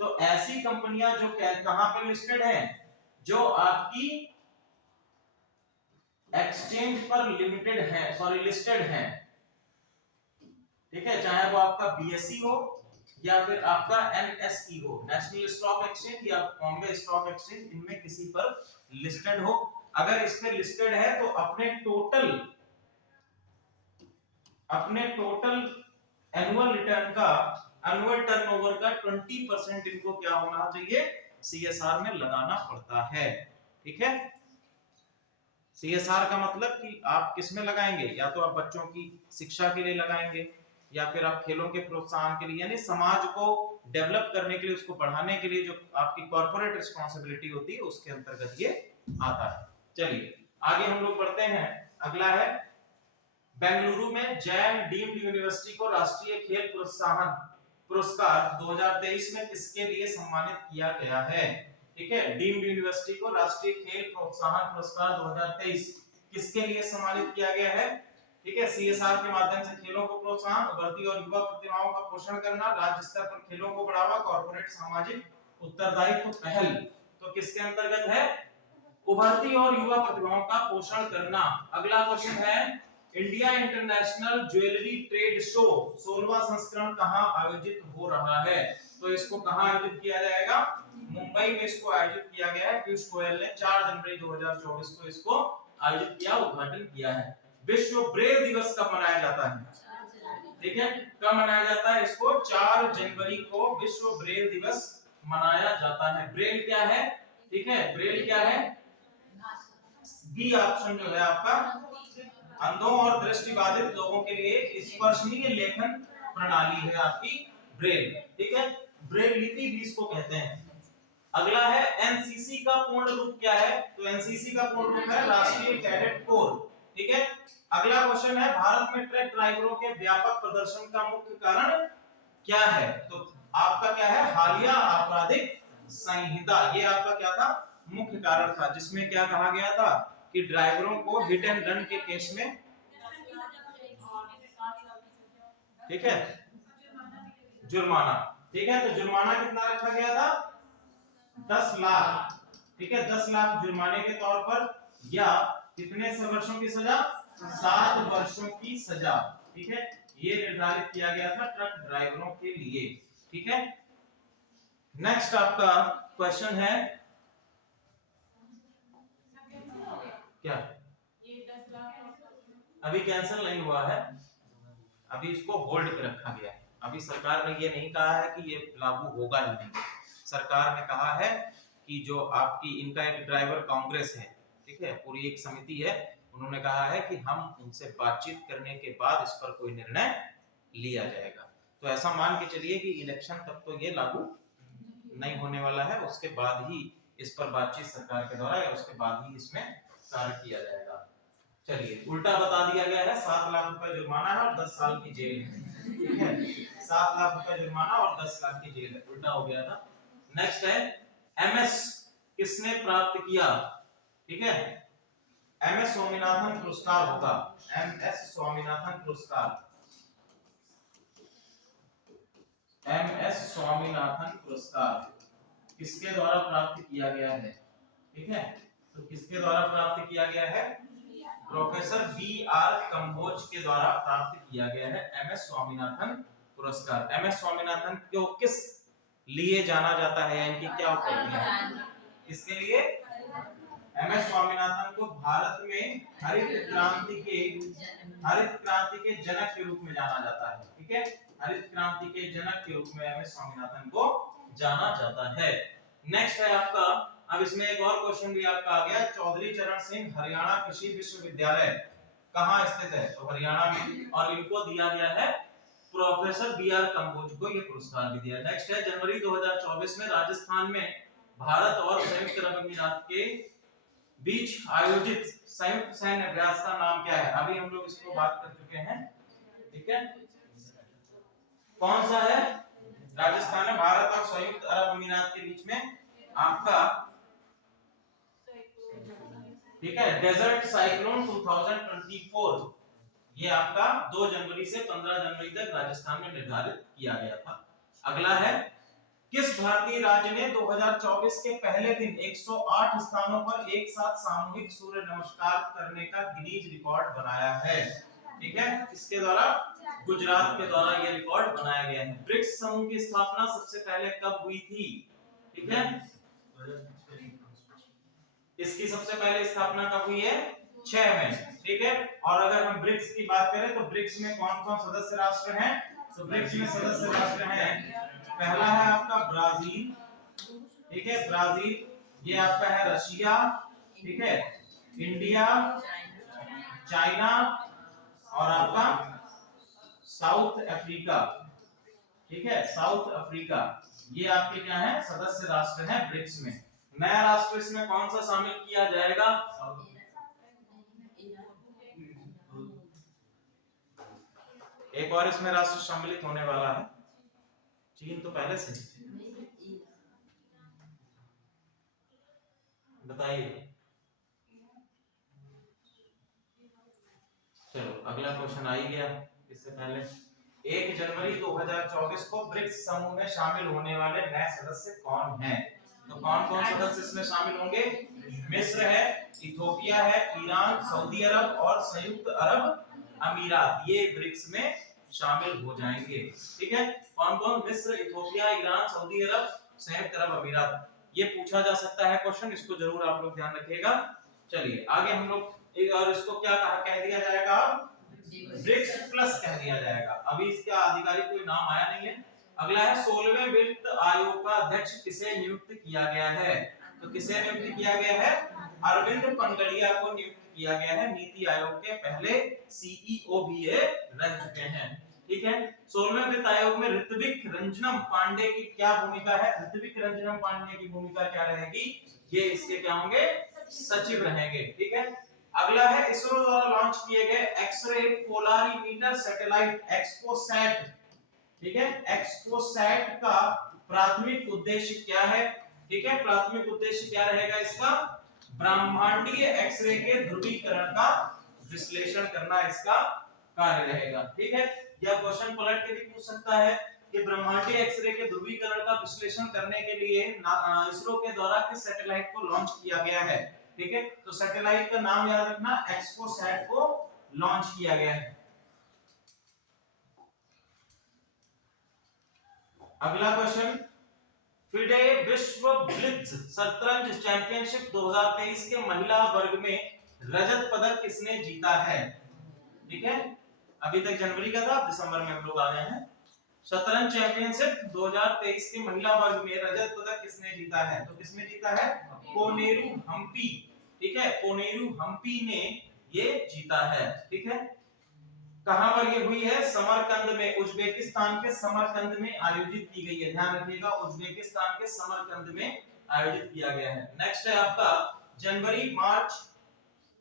तो ऐसी कंपनियां जो कहां पे लिस्टेड हैं, जो आपकी एक्सचेंज पर लिमिटेड है, सॉरी लिस्टेड है। ठीक है, चाहे वो आपका BSE हो या फिर आपका NSE हो, नेशनल स्टॉक एक्सचेंज या बॉम्बे स्टॉक एक्सचेंज, इनमें किसी पर लिस्टेड हो। अगर इस पे लिस्टेड है तो अपने टोटल एनुअल रिटर्न का, एनुअल टर्नओवर का 20% इनको क्या होना चाहिए? CSR में लगाना पड़ता है। ठीक है, CSR का मतलब कि आप किस में लगाएंगे? या तो आप बच्चों की शिक्षा के लिए लगाएंगे, या फिर आप खेलों के प्रोत्साहन के लिए, यानी समाज को डेवलप करने के लिए, उसको बढ़ाने के लिए जो आपकी कॉर्पोरेट रिस्पांसिबिलिटी होती है, उसके अंतर्गत ये आता है। चलिए आगे हम लोग बढ़ते हैं। अगला है, बेंगलुरु में जैन डीम्ड यूनिवर्सिटी को राष्ट्रीय खेल प्रोत्साहन पुरस्कार 2023 में किसके लिए सम्मानित किया गया है? ठीक है, डीम्ड यूनिवर्सिटी को राष्ट्रीय खेल प्रोत्साहन पुरस्कार 2023 किसके लिए सम्मानित किया गया है? ठीक है, CSR के माध्यम से खेलों को प्रोत्साहन, उभरती और युवा प्रतिभाओं का पोषण करना, राज्य स्तर पर खेलों को बढ़ावा, कॉर्पोरेट सामाजिक उत्तरदायित्व पहल। तो किसके अंतर्गत है? उभरती और युवा प्रतिभाओं का पोषण करना। अगला क्वेश्चन है, India international jewellery trade show 16वां संस्करण कहां आयोजित हो रहा है? तो इसको कहां आयोजित किया जाएगा? मुंबई में इसको आयोजित किया गया है। पीयूष गोयल ने 4 जनवरी 2024 को इसको आयोजित किया, उद्घाटन किया है। विश्व ब्रेल दिवस कब मनाया जाता है? ठीक है, कब मनाया जाता है इसको? 4 जनवरी को विश्व ब्रेल दिवस मनाया जाता है। ब्रेल क्या है? ठीक है, ब्रेल क्या है? बी ऑप्शन जो है आपका, अंधों और दृष्टिबाधित लोगों के लिए स्पर्शनीय लेखन प्रणाली है आपकी ब्रेल। ठीक है, ब्रेल लिपि भी इसको कहते हैं। अगला है, एनसीसी का पूर्ण रूप क्या है? तो एनसीसी का पूर्ण रूप है राष्ट्रीय कैडेट कोर। ठीक है, अगला क्वेश्चन है, भारत में ट्रक ड्राइवरों के व्यापक प्रदर्शन का मुख्य कारण क्या है? तो आपका क्या है? हालिया आपराधिक संहिता, ये आपका क्या था? मुख्य कारण था, जिसमें क्या कहा गया था कि ड्राइवरों को हिट एंड रन के केस में, ठीक है, जुर्माना। ठीक है, तो जुर्माना कितना रखा गया था? 10 लाख। ठीक है, 10 लाख जुर्माने के तौर पर, या कितने वर्षों की सजा? 7 वर्षों की सजा। ठीक है, ये निर्धारित किया गया था ट्रक ड्राइवरों के लिए। ठीक है, नेक्स्ट आपका क्वेश्चन है, क्या ये 10 लाख अभी कैंसिल नहीं हुआ है, अभी इसको होल्ड पे रखा गया है। अभी सरकार ने ये नहीं कहा है कि ये लागू होगा ही नहीं। सरकार ने कहा है कि जो आपकी इनका एक ड्राइवर कांग्रेस है, ठीक है, पूरी एक समिति है, उन्होंने कहा है कि हम उनसे बातचीत करने के बाद इस पर कोई निर्णय लिया जाएगा। तो ऐसा मान के चलिए कि इलेक्शन तक तो ये लागू नहीं होने वाला है, उसके बाद ही इस पर बातचीत सरकार के द्वारा या उसके बाद ही इसमें कार्य किया जाएगा। चलिए उल्टा बता दिया गया है, 7 लाख रुपए जुर्माना है और 10 साल की जेल है, ठीक है, 7 लाख रुपए जुर्माना और 10 साल की जेल है, उल्टा हो गया था। नेक्स्ट है एमएस किसने प्राप्त किया, ठीक है, एमएस स्वामीनाथन पुरस्कार होगा, एमएस स्वामीनाथन पुरस्कार, एमएस स्वामीनाथन पुरस्कार किसके द्वारा प्राप्त किया गया है, ठीक है, तो किसके द्वारा प्राप्त किया गया है, प्रोफेसर बी आर कंबोज के द्वारा प्राप्त किया गया है एमएस स्वामीनाथन पुरस्कार। एमएस स्वामीनाथन को किस लिए जाना जाता है, यानी कि क्या उपलब्धि है, इसके लिए एमएस स्वामीनाथन को भारत में हरित क्रांति के जनक के रूप में जाना जाता है, ठीक है, हरित क्रांति के जनक के रूप में एमएस स्वामीनाथन को जाना जाता है। नेक्स्ट है आपका, अब इसमें एक और क्वेश्चन भी आपका आ गया, चौधरी चरण सिंह हरियाणा कृषि विश्वविद्यालय कहाँ स्थित है, तो हरियाणा में, और इनको दिया गया है प्रोफेसर बी आर कंबोज को ये पुरस्कार भी दिया। नेक्स्ट है जनवरी 2024 में राजस्थान में भारत और संयुक्त अरब अमीरात के बीच आयोजित संयुक्त सैन्य अभ्यास का नाम क्या है, अभी हम लोग इसको बात कर चुके हैं, ठीक है, कौन सा है, राजस्थान में भारत और संयुक्त अरब अमीरात के बीच में आपका, ठीक है, डेजर्ट साइक्लोन 2024, ये आपका 2 जनवरी से 15 जनवरी तक राजस्थान में निर्धारित किया गया था। अगला है किस भारतीय राज्य ने 2024 के पहले दिन 108 स्थानों पर एक साथ सामूहिक सूर्य नमस्कार करने का गिनीज रिकॉर्ड बनाया है, ठीक है, इसके द्वारा गुजरात के द्वारा ये रिकॉर्ड बनाया गया है। ब्रिक्स समूह की स्थापना सबसे पहले कब हुई थी, ठीक है, इसकी सबसे पहले स्थापना कब हुई है, 6 में, ठीक है, और अगर हम ब्रिक्स की बात करें तो ब्रिक्स में कौन कौन सदस्य राष्ट्र हैं, तो ब्रिक्स में सदस्य राष्ट्र हैं, पहला है आपका ब्राजील, ठीक है, ब्राजील, ये आपका है रशिया, ठीक है, इंडिया, चाइना और आपका साउथ अफ्रीका, ठीक है, साउथ अफ्रीका, ये आपके क्या है, सदस्य राष्ट्र हैं ब्रिक्स में। नया राष्ट्र इसमें कौन सा शामिल किया जाएगा, एक और इसमें राष्ट्र सम्मिलित होने वाला है, चीन तो पहले से, बताइए, चलो अगला क्वेश्चन आ ही गया। इससे पहले 1 जनवरी 2024 को ब्रिक्स समूह में शामिल होने वाले नए सदस्य कौन हैं, तो कौन कौन सदस्य इसमें शामिल होंगे, मिस्र है, इथोपिया है, ईरान, सऊदी अरब और संयुक्त अरब अमीरात, ये ब्रिक्स में शामिल हो जाएंगे, ठीक है, कौन कौन, मिस्र, इथोपिया, ईरान, सऊदी अरब, संयुक्त अरब अमीरात, ये पूछा जा सकता है क्वेश्चन, इसको जरूर आप लोग ध्यान रखिएगा। चलिए आगे हम लोग एक और इसको क्या कह दिया जाएगा, ब्रिक्स प्लस कह दिया जाएगा, अभी इसका आधिकारिक कोई नाम आया नहीं है। अगला है 16वें वित्त आयोग का अध्यक्ष किसे नियुक्त किया गया है, तो किसे नियुक्त किया गया है, अरविंद पंगड़िया को नियुक्त किया गया है, नीति आयोग के पहले सीईओ भी ये रह चुके हैं, ठीक है। 16वें वित्त आयोग में ऋत्विक रंजनम पांडे की क्या भूमिका है, ऋत्विक रंजनम पांडे की भूमिका क्या रहेगी, ये इसके क्या होंगे, सचिव रहेंगे, ठीक है। अगला है इसरो द्वारा लॉन्च किए गए एक्सरे पोलारिमीटर सैटेलाइट एक्सपोसैट, ठीक है, एक्सपोसैट का प्राथमिक उद्देश्य क्या है, ठीक है, प्राथमिक उद्देश्य क्या रहेगा इसका, ब्रह्मांडीय एक्सरे के ध्रुवीकरण का विश्लेषण करना इसका कार्य रहेगा, ठीक है। यह क्वेश्चन पलट के भी पूछ सकता है कि ब्रह्मांडीय एक्सरे के ध्रुवीकरण का विश्लेषण करने के लिए इसरो के द्वारा किस सैटेलाइट को लॉन्च किया गया है, ठीक है, तो सैटेलाइट का नाम याद रखना, एक्सपोसैट को लॉन्च किया गया है। अगला क्वेश्चन, फिडे विश्व ब्लिट्ज शतरंज चैंपियनशिप 2023 के महिला वर्ग में रजत पदक किसने जीता है? ठीक है, अभी तक जनवरी का था, दिसंबर में हम लोग आ गए हैं। शतरंज चैंपियनशिप 2023 की महिला वर्ग में रजत पदक किसने जीता है? तो किसने जीता है? कोनेरू हम्पी। ठीक है, कोनेरू हम्पी ने ये जीता है। ठीक है, कहां पर ये हुई है? समरकंद में, उज्बेकिस्तान के समरकंद में आयोजित की गई है। ध्यान रखिएगा, उज्बेकिस्तान के समरकंद में आयोजित किया गया है। नेक्स्ट है आपका जनवरी मार्च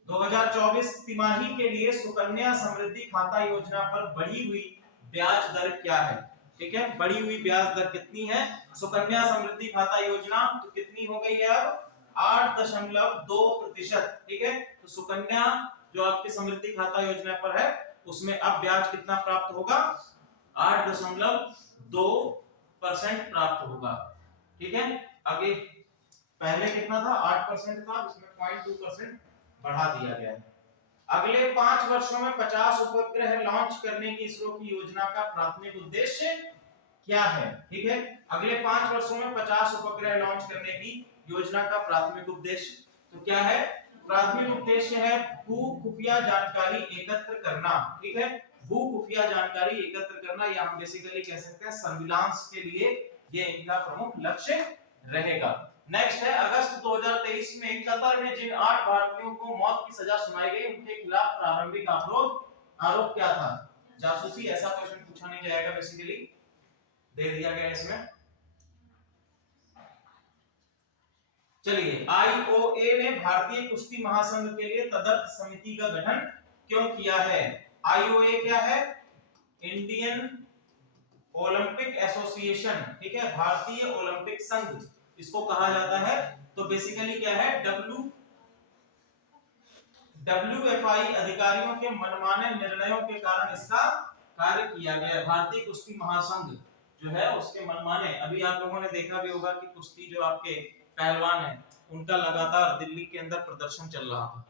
2024 तिमाही के लिए सुकन्या समृद्धि खाता योजना पर बढ़ी हुई ब्याज दर क्या है? ठीक है, बढ़ी हुई ब्याज दर कितनी है? सुकन्या समृद्धि खाता योजना तो कितनी हो गई है अब? 8.2%। ठीक है, तो सुकन्या जो आपकी समृद्धि खाता योजना पर है उसमें अब ब्याज कितना प्राप्त होगा? 8.2% प्राप्त होगा। ठीक है, आगे पहले कितना था? 8% था, इसमें 0.2% बढ़ा दिया गया है। अगले 5 वर्षों में 50 उपग्रह लॉन्च करने की इसरो की योजना का प्राथमिक उद्देश्य क्या है? ठीक है, अगले 5 वर्षों में 50 उपग्रह लॉन्च करने की योजना का प्राथमिक उद्देश्य तो क्या है? प्राथमिक उद्देश्य है भू खुफिया जानकारी एकत्र करना। ठीक है, भू खुफिया जानकारी एकत्र करना, या हम बेसिकली कह सकते हैं सर्विलांस के लिए ये इनका प्रमुख लक्ष्य रहेगा। नेक्स्ट है अगस्त 2023 में कतर में जिन 8 भारतीयों को मौत की सजा सुनाई गई उनके खिलाफ प्रारंभिक आरोप क्या था? जासूसी। ऐसा क्वेश्चन पूछा नहीं जाएगा, बेसिकली दे दिया गया इसमें। चलिए, आईओए ने भारतीय कुश्ती महासंघ के लिए तदर्थ समिति का गठन क्यों किया है? आईओए क्या है? Indian Olympic association. ठीक है, भारतीय ओलंपिक संघ इसको कहा जाता है। तो बेसिकली क्या है? डब्ल्यूएफआई अधिकारियों के मनमाने निर्णयों के कारण इसका कार्य किया गया। भारतीय कुश्ती महासंघ जो है उसके मनमाने, अभी आप लोगों ने देखा भी होगा कि कुश्ती जो आपके पहलवान हैं उनका लगातार दिल्ली के अंदर प्रदर्शन चल रहा था।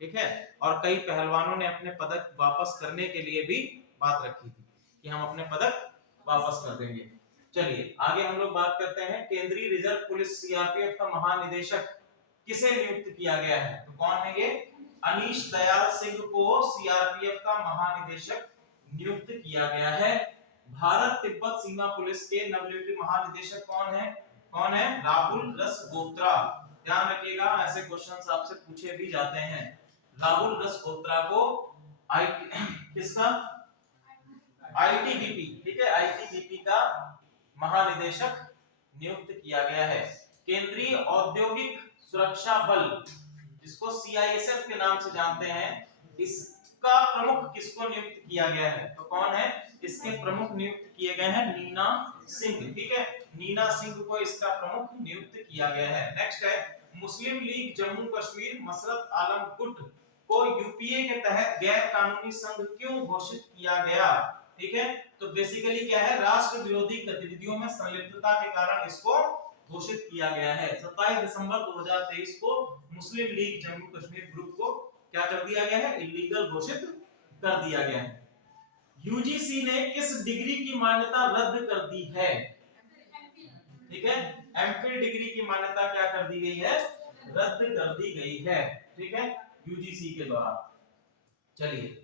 ठीक है, और कई पहलवानों ने अपने पदक वापस करने के लिए भी बात रखी थी कि हम अपने पदक वापस कर देंगे। चलिए आगे हम लोग बात करते हैं, केंद्रीय रिजर्व पुलिस सीआरपीएफ का महानिदेशक किसे नियुक्त किया गया है? तो कौन है ये? अनीश दयाल सिंह को सीआरपीएफ का महानिदेशक नियुक्त किया गया है। भारत तिब्बत सीमा पुलिस के नवनियुक्त महानिदेशक कौन है? राहुल रसगोत्रा। ध्यान रखिएगा, ऐसे क्वेश्चंस आपसे पूछे भी जाते हैं। राहुल रसगोत्रा को किसका? आईटीबीपी। ठीक है, आईटीबीपी का महानिदेशक नियुक्त किया गया है। केंद्रीय औद्योगिक सुरक्षा बल जिसको सीआईएसएफ के नाम से जानते हैं, इसका प्रमुख किसको नियुक्त किया गया है? तो कौन है इसके प्रमुख? नियुक्त किए गए हैं नीना सिंह। ठीक है, नीना सिंह को इसका प्रमुख नियुक्त किया गया है। नेक्स्ट है मुस्लिम लीग जम्मू कश्मीर मसरत आलम गुट को यूपीए के तहत गैर कानूनी संघ क्यों घोषित किया गया? ठीक है, तो बेसिकली क्या है? राष्ट्र विरोधी गतिविधियों में संलिप्तता के कारण इसको घोषित किया गया है। 27 दिसंबर 2023 को मुस्लिम लीग जम्मू कश्मीर ग्रुप को क्या कर दिया गया है? इलीगल घोषित कर दिया गया है। यूजीसी ने किस डिग्री की मान्यता रद्द कर दी है? ठीक है, एमफिल डिग्री की मान्यता क्या कर दी गई है? रद्द कर दी गई है। ठीक है, यूजीसी के द्वारा। चलिए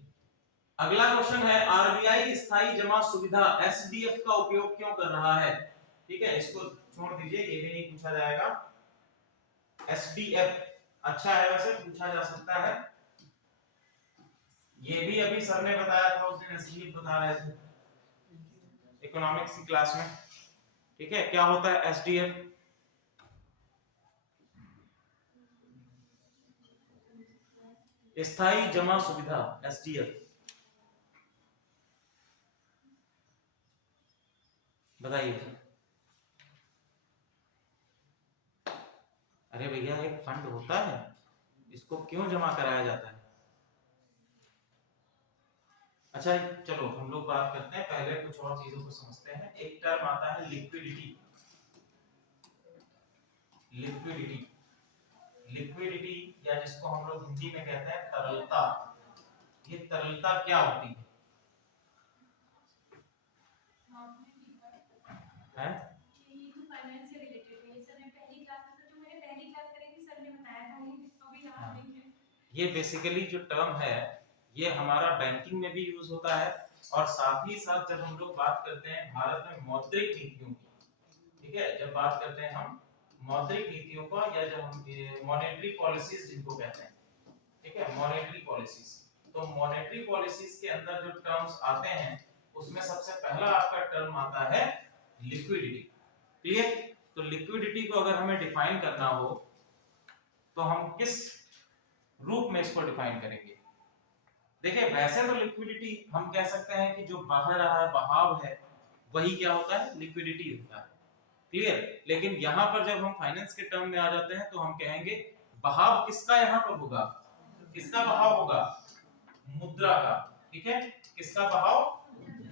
अगला क्वेश्चन है, आरबीआई स्थायी जमा सुविधा एसडीएफ का उपयोग क्यों कर रहा है? ठीक है, इसको छोड़ दीजिए, ये भी नहीं पूछा जाएगा। एसडीएफ अच्छा है, वैसे पूछा जा सकता है। ये भी अभी सर ने बताया था, उस दिन एसडीएफ बता रहे थे इकोनॉमिक्स की क्लास में। ठीक है, क्या होता है एसडीएफ? स्थायी जमा सुविधा, एसडीएफ बताइए। अरे भैया, एक फंड होता है, इसको क्यों जमा कराया जाता है? अच्छा चलो हम लोग बात करते हैं, पहले कुछ और चीजों को समझते हैं। एक टर्म आता है लिक्विडिटी। लिक्विडिटी लिक्विडिटी या जिसको हम लोग हिंदी में कहते हैं तरलता। ये तरलता क्या होती है? हैं? ये तो फाइनेंस से रिलेटेड है। सर ने पहली क्लास में, तो जो मैंने पहली क्लास करी थी सर ने बताया था, ये तो भी याद नहीं है। ये बेसिकली जो टर्म है ये हमारा बैंकिंग में भी यूज होता है, और साथ ही साथ जब हम लोग बात करते हैं भारत में मौद्रिक नीतियों की, ठीक है, जब बात करते हैं हम मौद्रिक नीतियों का, या जब हम मॉनेटरी पॉलिसीज जिनको कहते हैं, ठीक है, मॉनेटरी पॉलिसीज, तो मॉनेटरी पॉलिसीज के अंदर जो टर्म्स आते हैं उसमें सबसे पहला आपका टर्म आता है लिक्विडिटी। क्लियर? तो लिक्विडिटी को अगर हमें डिफाइन करना हो तो हम किस रूप में इसको डिफाइन करेंगे? देखिए, वैसे तो लिक्विडिटी हम कह सकते हैं कि जो बह रहा है, बहाव है, वही क्या होता है? लिक्विडिटी होता है। क्लियर? लेकिन यहाँ पर जब हम फाइनेंस के टर्म में आ जाते हैं तो हम कहेंगे बहाव किसका यहाँ पर होगा? किसका बहाव होगा? मुद्रा का। ठीक है, किसका बहाव?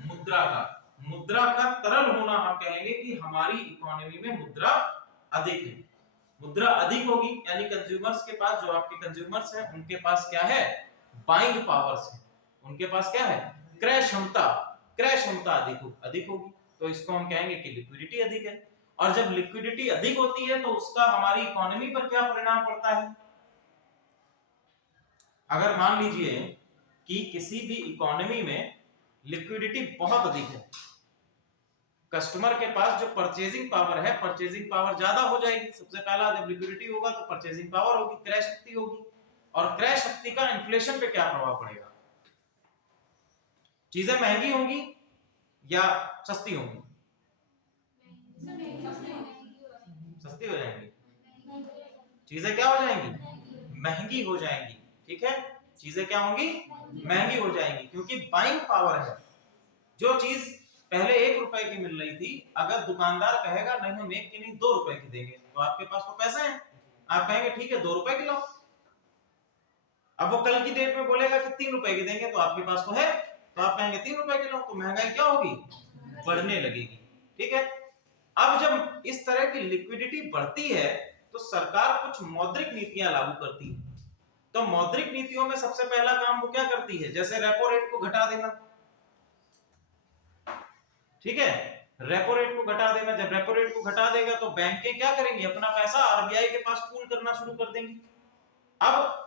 मुद्रा का। मुद्रा का तरल होना हम कहेंगे कि हमारी इकोनॉमी में मुद्रा अधिक है। मुद्रा अधिक होगी यानी कंज्यूमर्स के पास, जो आपके कंज्यूमर्स हैं उनके पास क्या है? बाइंग पावर्स है, उनके पास क्या है? क्रय क्षमता। क्रय क्षमता अधिक होगी, तो इसको हम कहेंगे कि लिक्विडिटी अधिक है। और जब लिक्विडिटी अधिक होती है तो उसका हमारी इकोनॉमी पर क्या परिणाम पड़ता है? अगर मान लीजिए कि किसी भी इकोनॉमी में लिक्विडिटी बहुत अधिक है, कस्टमर के पास जो परचेजिंग पावर है, परचेजिंग पावर ज्यादा हो जाएगी। सबसे पहला जब लिक्विडिटी होगा तो परचेजिंग पावर होगी, क्रय शक्ति होगी, और क्रय शक्ति का इन्फ्लेशन पे क्या प्रभाव पड़ेगा? चीजें महंगी होंगी या सस्ती होंगी? सस्ती हो जाएंगी। चीजें क्या हो जाएंगी? महंगी हो जाएंगी। ठीक है, चीजें क्या होंगी? महंगी हो जाएंगी, क्योंकि बाइंग पावर है। जो चीज पहले 1 रुपए की मिल रही थी, अगर दुकानदार कहेगा नहीं हम 1 की नहीं 2 रुपए की देंगे, तो आपके पास तो पैसे हैं, आप कहेंगे ठीक है 2 रुपए की लो। अब वो कल की डेट में बोलेगा कि 3 रुपए की देंगे, तो आपके पास तो है, तो आप कहेंगे 3 रुपए की लो, तो महंगाई क्या होगी? बढ़ने लगेगी। ठीक है, अब जब इस तरह की लिक्विडिटी बढ़ती है तो सरकार कुछ मौद्रिक नीतियां लागू करती है। तो मौद्रिक नीतियों में सबसे पहला काम वो क्या करती है? जैसे रेपो रेट को घटा देना। ठीक है, रेपो रेट को घटा देना। जब रेपो रेट को घटा देगा तो बैंकें क्या करेंगी? अपना पैसा आरबीआई के पास पूल करना शुरू कर देंगी। अब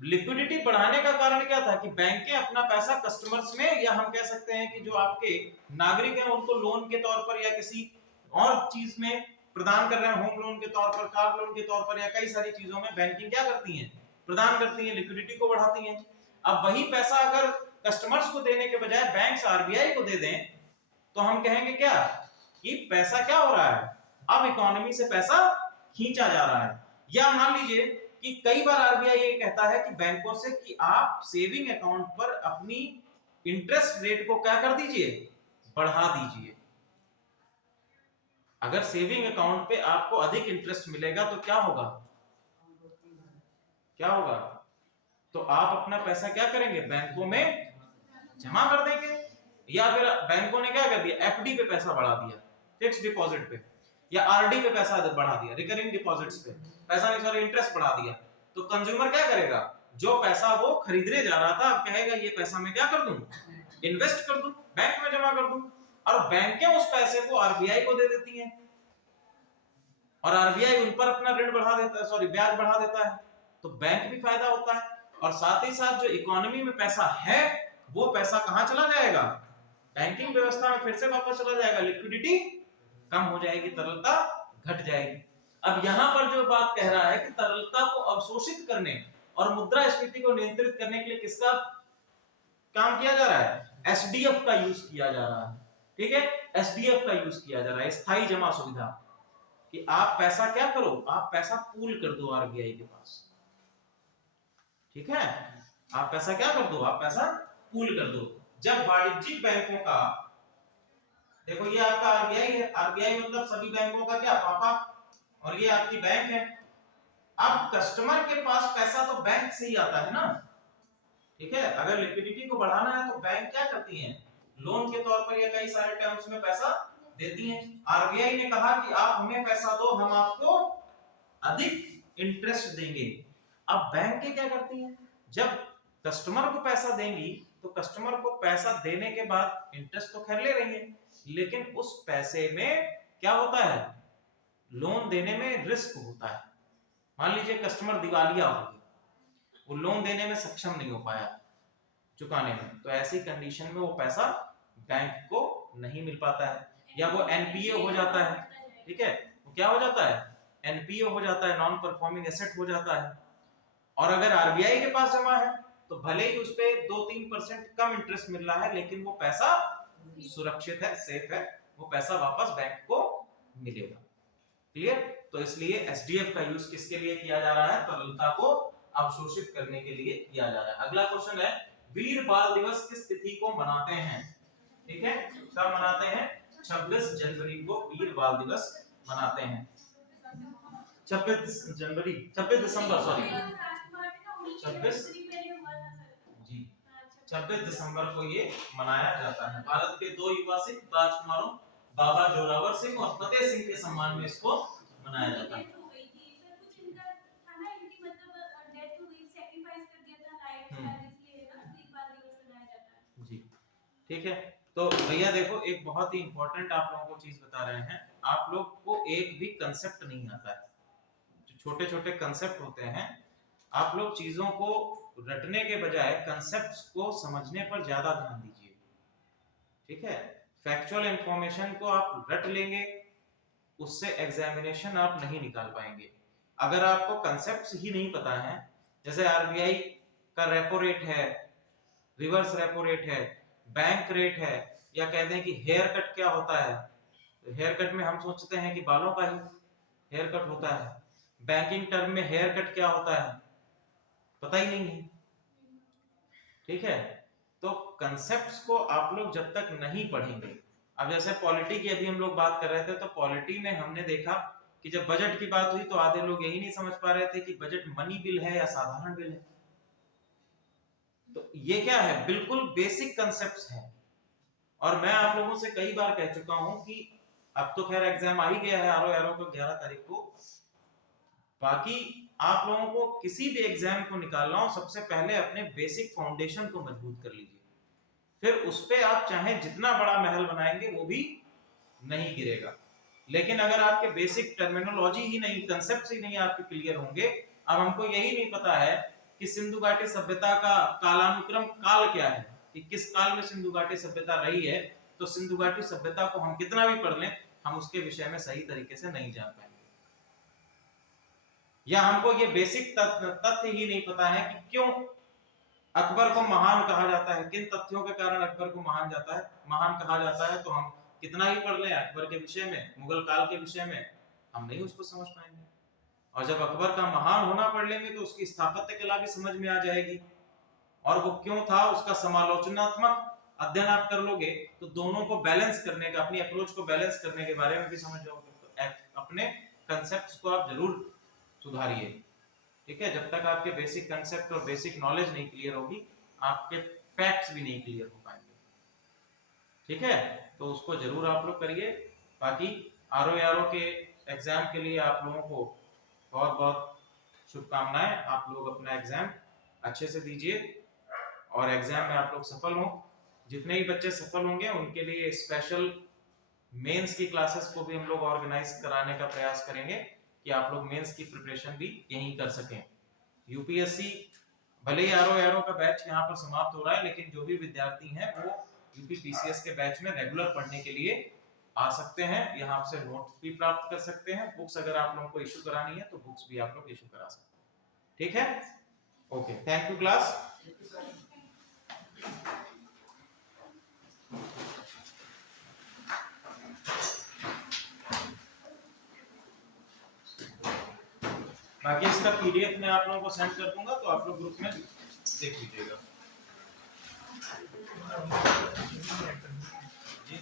लिक्विडिटी बढ़ाने का कारण क्या था? कि बैंकें अपना पैसा कस्टमर्स में, या हम कह सकते हैं कि जो आपके नागरिक हैं उनको लोन के तौर पर या किसी और चीज में प्रदान कर रहे हैं, होम लोन के तौर पर, कार लोन के तौर पर, या कई सारी चीजों में बैंकिंग क्या करती हैं? प्रदान करती हैं, लिक्विडिटी को बढ़ाती हैं। अब वही पैसा अगर कस्टमर्स को देने के बजाय बैंक आरबीआई को दे दें तो हम कहेंगे क्या? कि पैसा क्या हो रहा है? अब इकोनॉमी से पैसा खींचा जा रहा है। या मान लीजिए कि कई बार आरबीआई ये कहता है कि बैंकों से कि आप सेविंग अकाउंट पर अपनी इंटरेस्ट रेट को क्या कर दीजिए? बढ़ा दीजिए। अगर सेविंग अकाउंट पे आपको अधिक इंटरेस्ट मिलेगा तो क्या होगा? क्या होगा? तो आप अपना पैसा क्या करेंगे? बैंकों में जमा कर देंगे। या फिर बैंकों ने क्या कर दिया? एफडी पे पैसा बढ़ा दिया, फिक्स डिपॉजिट पे, या आरडी पे पैसा बढ़ा दिया, रिकरिंग डिपॉजिट्स पे पैसा नहीं, सॉरी इंटरेस्ट बढ़ा दिया। तो कंज्यूमर क्या करेगा? जो पैसा वो खरीदने जा रहा था, अब कहेगा ये पैसा मैं क्या कर दूं? इन्वेस्ट कर दूं, बैंक में जमा कर दूं। और बैंकें उस पैसे को आरबीआई को दे देती हैं, और आरबीआई उन पर अपना ऋण बढ़ा देता है, सॉरी ब्याज बढ़ा देता है। तो बैंक भी फायदा होता है, और साथ ही साथ जो इकोनॉमी में पैसा है वो पैसा कहां चला जाएगा? बैंकिंग व्यवस्था में फिर से वापस चला जाएगा, लिक्विडिटी कम हो जाएगी, तरलता घट जाएगी। अब यहां पर जो बात कह रहा है कि तरलता को अवशोषित करने और मुद्रास्फीति को नियंत्रित करने के लिए किसका काम किया जा रहा है? एसडीएफ का यूज किया जा रहा है। ठीक है, एसडीएफ का यूज किया जा रहा है, स्थायी जमा सुविधा, कि आप पैसा क्या करो? आप पैसा पूल कर दो आरबीआई के पास। ठीक है, आप पैसा क्या कर दो? आप पैसा पूल कर दो। जब वाणिज्यिक बैंकों का, देखो ये आपका आरबीआई है, आरबीआई मतलब सभी बैंकों का क्या? पापा, और ये आपकी बैंक है। अब कस्टमर के पास पैसा तो बैंक से ही आता है ना। ठीक है, अगर लिक्विडिटी को बढ़ाना है तो बैंक क्या करती हैं? लोन के तौर पर या कई सारे टर्म्स में पैसा देती हैं। आरबीआई ने कहा कि आप हमें पैसा दो, हम आपको अधिक इंटरेस्ट देंगे। अब बैंक क्या करती हैं? जब कस्टमर को पैसा देंगी तो कस्टमर को पैसा देने के बाद इंटरेस्ट तो खैर ले रही है, लेकिन उस पैसे में क्या होता है? लोन देने में रिस्क होता है। मान लीजिए कस्टमर दिवालिया हो गया, वो लोन देने में सक्षम नहीं हो पाया, चुकाने में, तो ऐसी कंडीशन में वो पैसा बैंक को नहीं मिल पाता है, या वो एनपीए हो जाता है। ठीक है, वो क्या हो जाता है, एनपीए हो जाता है, नॉन परफॉर्मिंग एसेट हो जाता है। और अगर आरबीआई के पास जमा है तो भले ही उस पे 2-3% कम इंटरेस्ट मिल रहा है, लेकिन वो पैसा सुरक्षित है, सेफ है, वो पैसा वापस बैंक को मिलेगा। क्लियर? तो इसलिए एसडीएफ का यूज किसके लिए किया जा रहा है, तरलता को अवशोषित करने के लिए किया जा रहा है। अगला क्वेश्चन है, वीर बाल दिवस किस तिथि को मनाते हैं? ठीक है, कब मनाते हैं? 26 जनवरी को वीर बाल दिवस मनाते हैं। 26 जनवरी, 26 दिसंबर, सॉरी 26 जी 26 दिसंबर को ये मनाया जाता है। भारत के 2 युवा सिख राजकुमारों बाबा जोरावर सिंह और फतेह सिंह के सम्मान में इसको मनाया जाता है। जी ठीक है, तो भैया देखो एक बहुत ही इंपॉर्टेंट आप लोगों को चीज बता रहे हैं, आप लोग को एक भी कंसेप्ट नहीं आता है, जो छोटे छोटे कंसेप्ट होते हैं, आप लोग चीजों को रटने के बजाय कंसेप्ट्स को समझने पर ज्यादा ध्यान दीजिए। ठीक है, फैक्चुअल इंफॉर्मेशन को आप रट लेंगे, उससे एग्जामिनेशन आप नहीं निकाल पाएंगे। अगर आपको कंसेप्ट्स ही नहीं पता है, जैसे आरबीआई का रेपो रेट है, रिवर्स रेपो रेट है, बैंक रेट है, या कहते हैं कि हेयर कट क्या होता है, तो हेयर कट में हम सोचते हैं कि बालों का ही हेयर कट होता है, बैंकिंग टर्म में हेयर कट क्या होता है पता ही नहीं है। ठीक है, तो कंसेप्ट्स को आप लोग जब तक नहीं पढ़ेंगे, अब जैसे पॉलिटी की अभी हम लोग बात कर रहे थे, तो पॉलिटी में हमने देखा कि जब बजट की बात हुई तो आधे लोग यही नहीं समझ पा रहे थे कि बजट मनी बिल है या साधारण बिल है। तो ये क्या है, बिल्कुल बेसिक कंसेप्ट्स हैं, और मैं आप लोगों से कई बार कह चुका हूं कि अब तो खैर एग्जाम आ ही गया है आरओ को 11 तारीख को, बाकी आप लोगों को किसी भी एग्जाम को निकालना हो, सबसे पहले अपने बेसिक फाउंडेशन को मजबूत कर लीजिए, फिर उस पे आप चाहे जितना बड़ा महल बनाएंगे वो भी नहीं गिरेगा। लेकिन अगर आपके बेसिक टर्मिनोलॉजी ही नहीं, कंसेप्ट्स ही नहीं आपके क्लियर होंगे, अब हमको यही नहीं पता है कि सिंधु घाटी सभ्यता का कालानुक्रम काल क्या है, कि किस काल में सिंधु घाटी सभ्यता रही है, तो सिंधु घाटी सभ्यता को हम कितना भी पढ़ लें, हम उसके विषय में सही तरीके से नहीं जान पाएंगे। या हमको ये बेसिक तथ्य ही नहीं पता है कि क्यों अकबर को महान कहा जाता है, किन तथ्यों के कारण अकबर को महान कहा जाता है, तो हम कितना ही पढ़ लें अकबर के विषय में, मुगल काल के विषय में, हम नहीं उसको समझ पाएंगे। और जब अकबर का महान होना पढ़ लेंगे तो उसकी स्थापत्य कला भी समझ में आ जाएगी, और वो क्यों था उसका समालोचनात्मक अध्ययन आप कर लोगे तो दोनों को बैलेंस करने का, अपनी अप्रोच को बैलेंस करने के बारे में भी समझ जाओगे। तो अपने कंसेप्ट्स को आप जरूर सुधारिए। ठीक है, जब तक आपके बेसिक कंसेप्ट और बेसिक नॉलेज नहीं क्लियर होगी, आपके फैक्ट्स भी नहीं क्लियर हो पाएंगे। ठीक है, तो उसको जरूर आप लोग करिए। बाकी आरओ के एग्जाम के लिए आप लोगों को बहुत बहुत शुभकामनाएं। आप लोग अपना एग्जाम अच्छे से दीजिए और एग्जाम में आप लोग सफल हों। जितने ही बच्चे सफल होंगे उनके लिए स्पेशल मेंस की क्लासेस को भी हम लोग ऑर्गेनाइज कराने का प्रयास करेंगे कि आप लोग मेंस की प्रिपरेशन भी यहीं कर सकें। यूपीएससी भले ही आरओ का बैच यहाँ पर समाप्त हो रहा है, लेकिन जो भी विद्यार्थी हैं वो यूपीपीसीएस के बैच में रेगुलर पढ़ने के लिए आ सकते हैं, यहाँ से नोट्स भी प्राप्त कर सकते हैं। बुक्स अगर आप लोगों को इशू करानी है तो बुक्स भी आप लोग इशू करा सकते हैं। ठीक है, ओके, थैंक यू क्लास। बाकी इसका पीडीएफ मैं आप लोगों को सेंड कर दूंगा, तो आप लोग ग्रुप में देख लीजिएगा। जी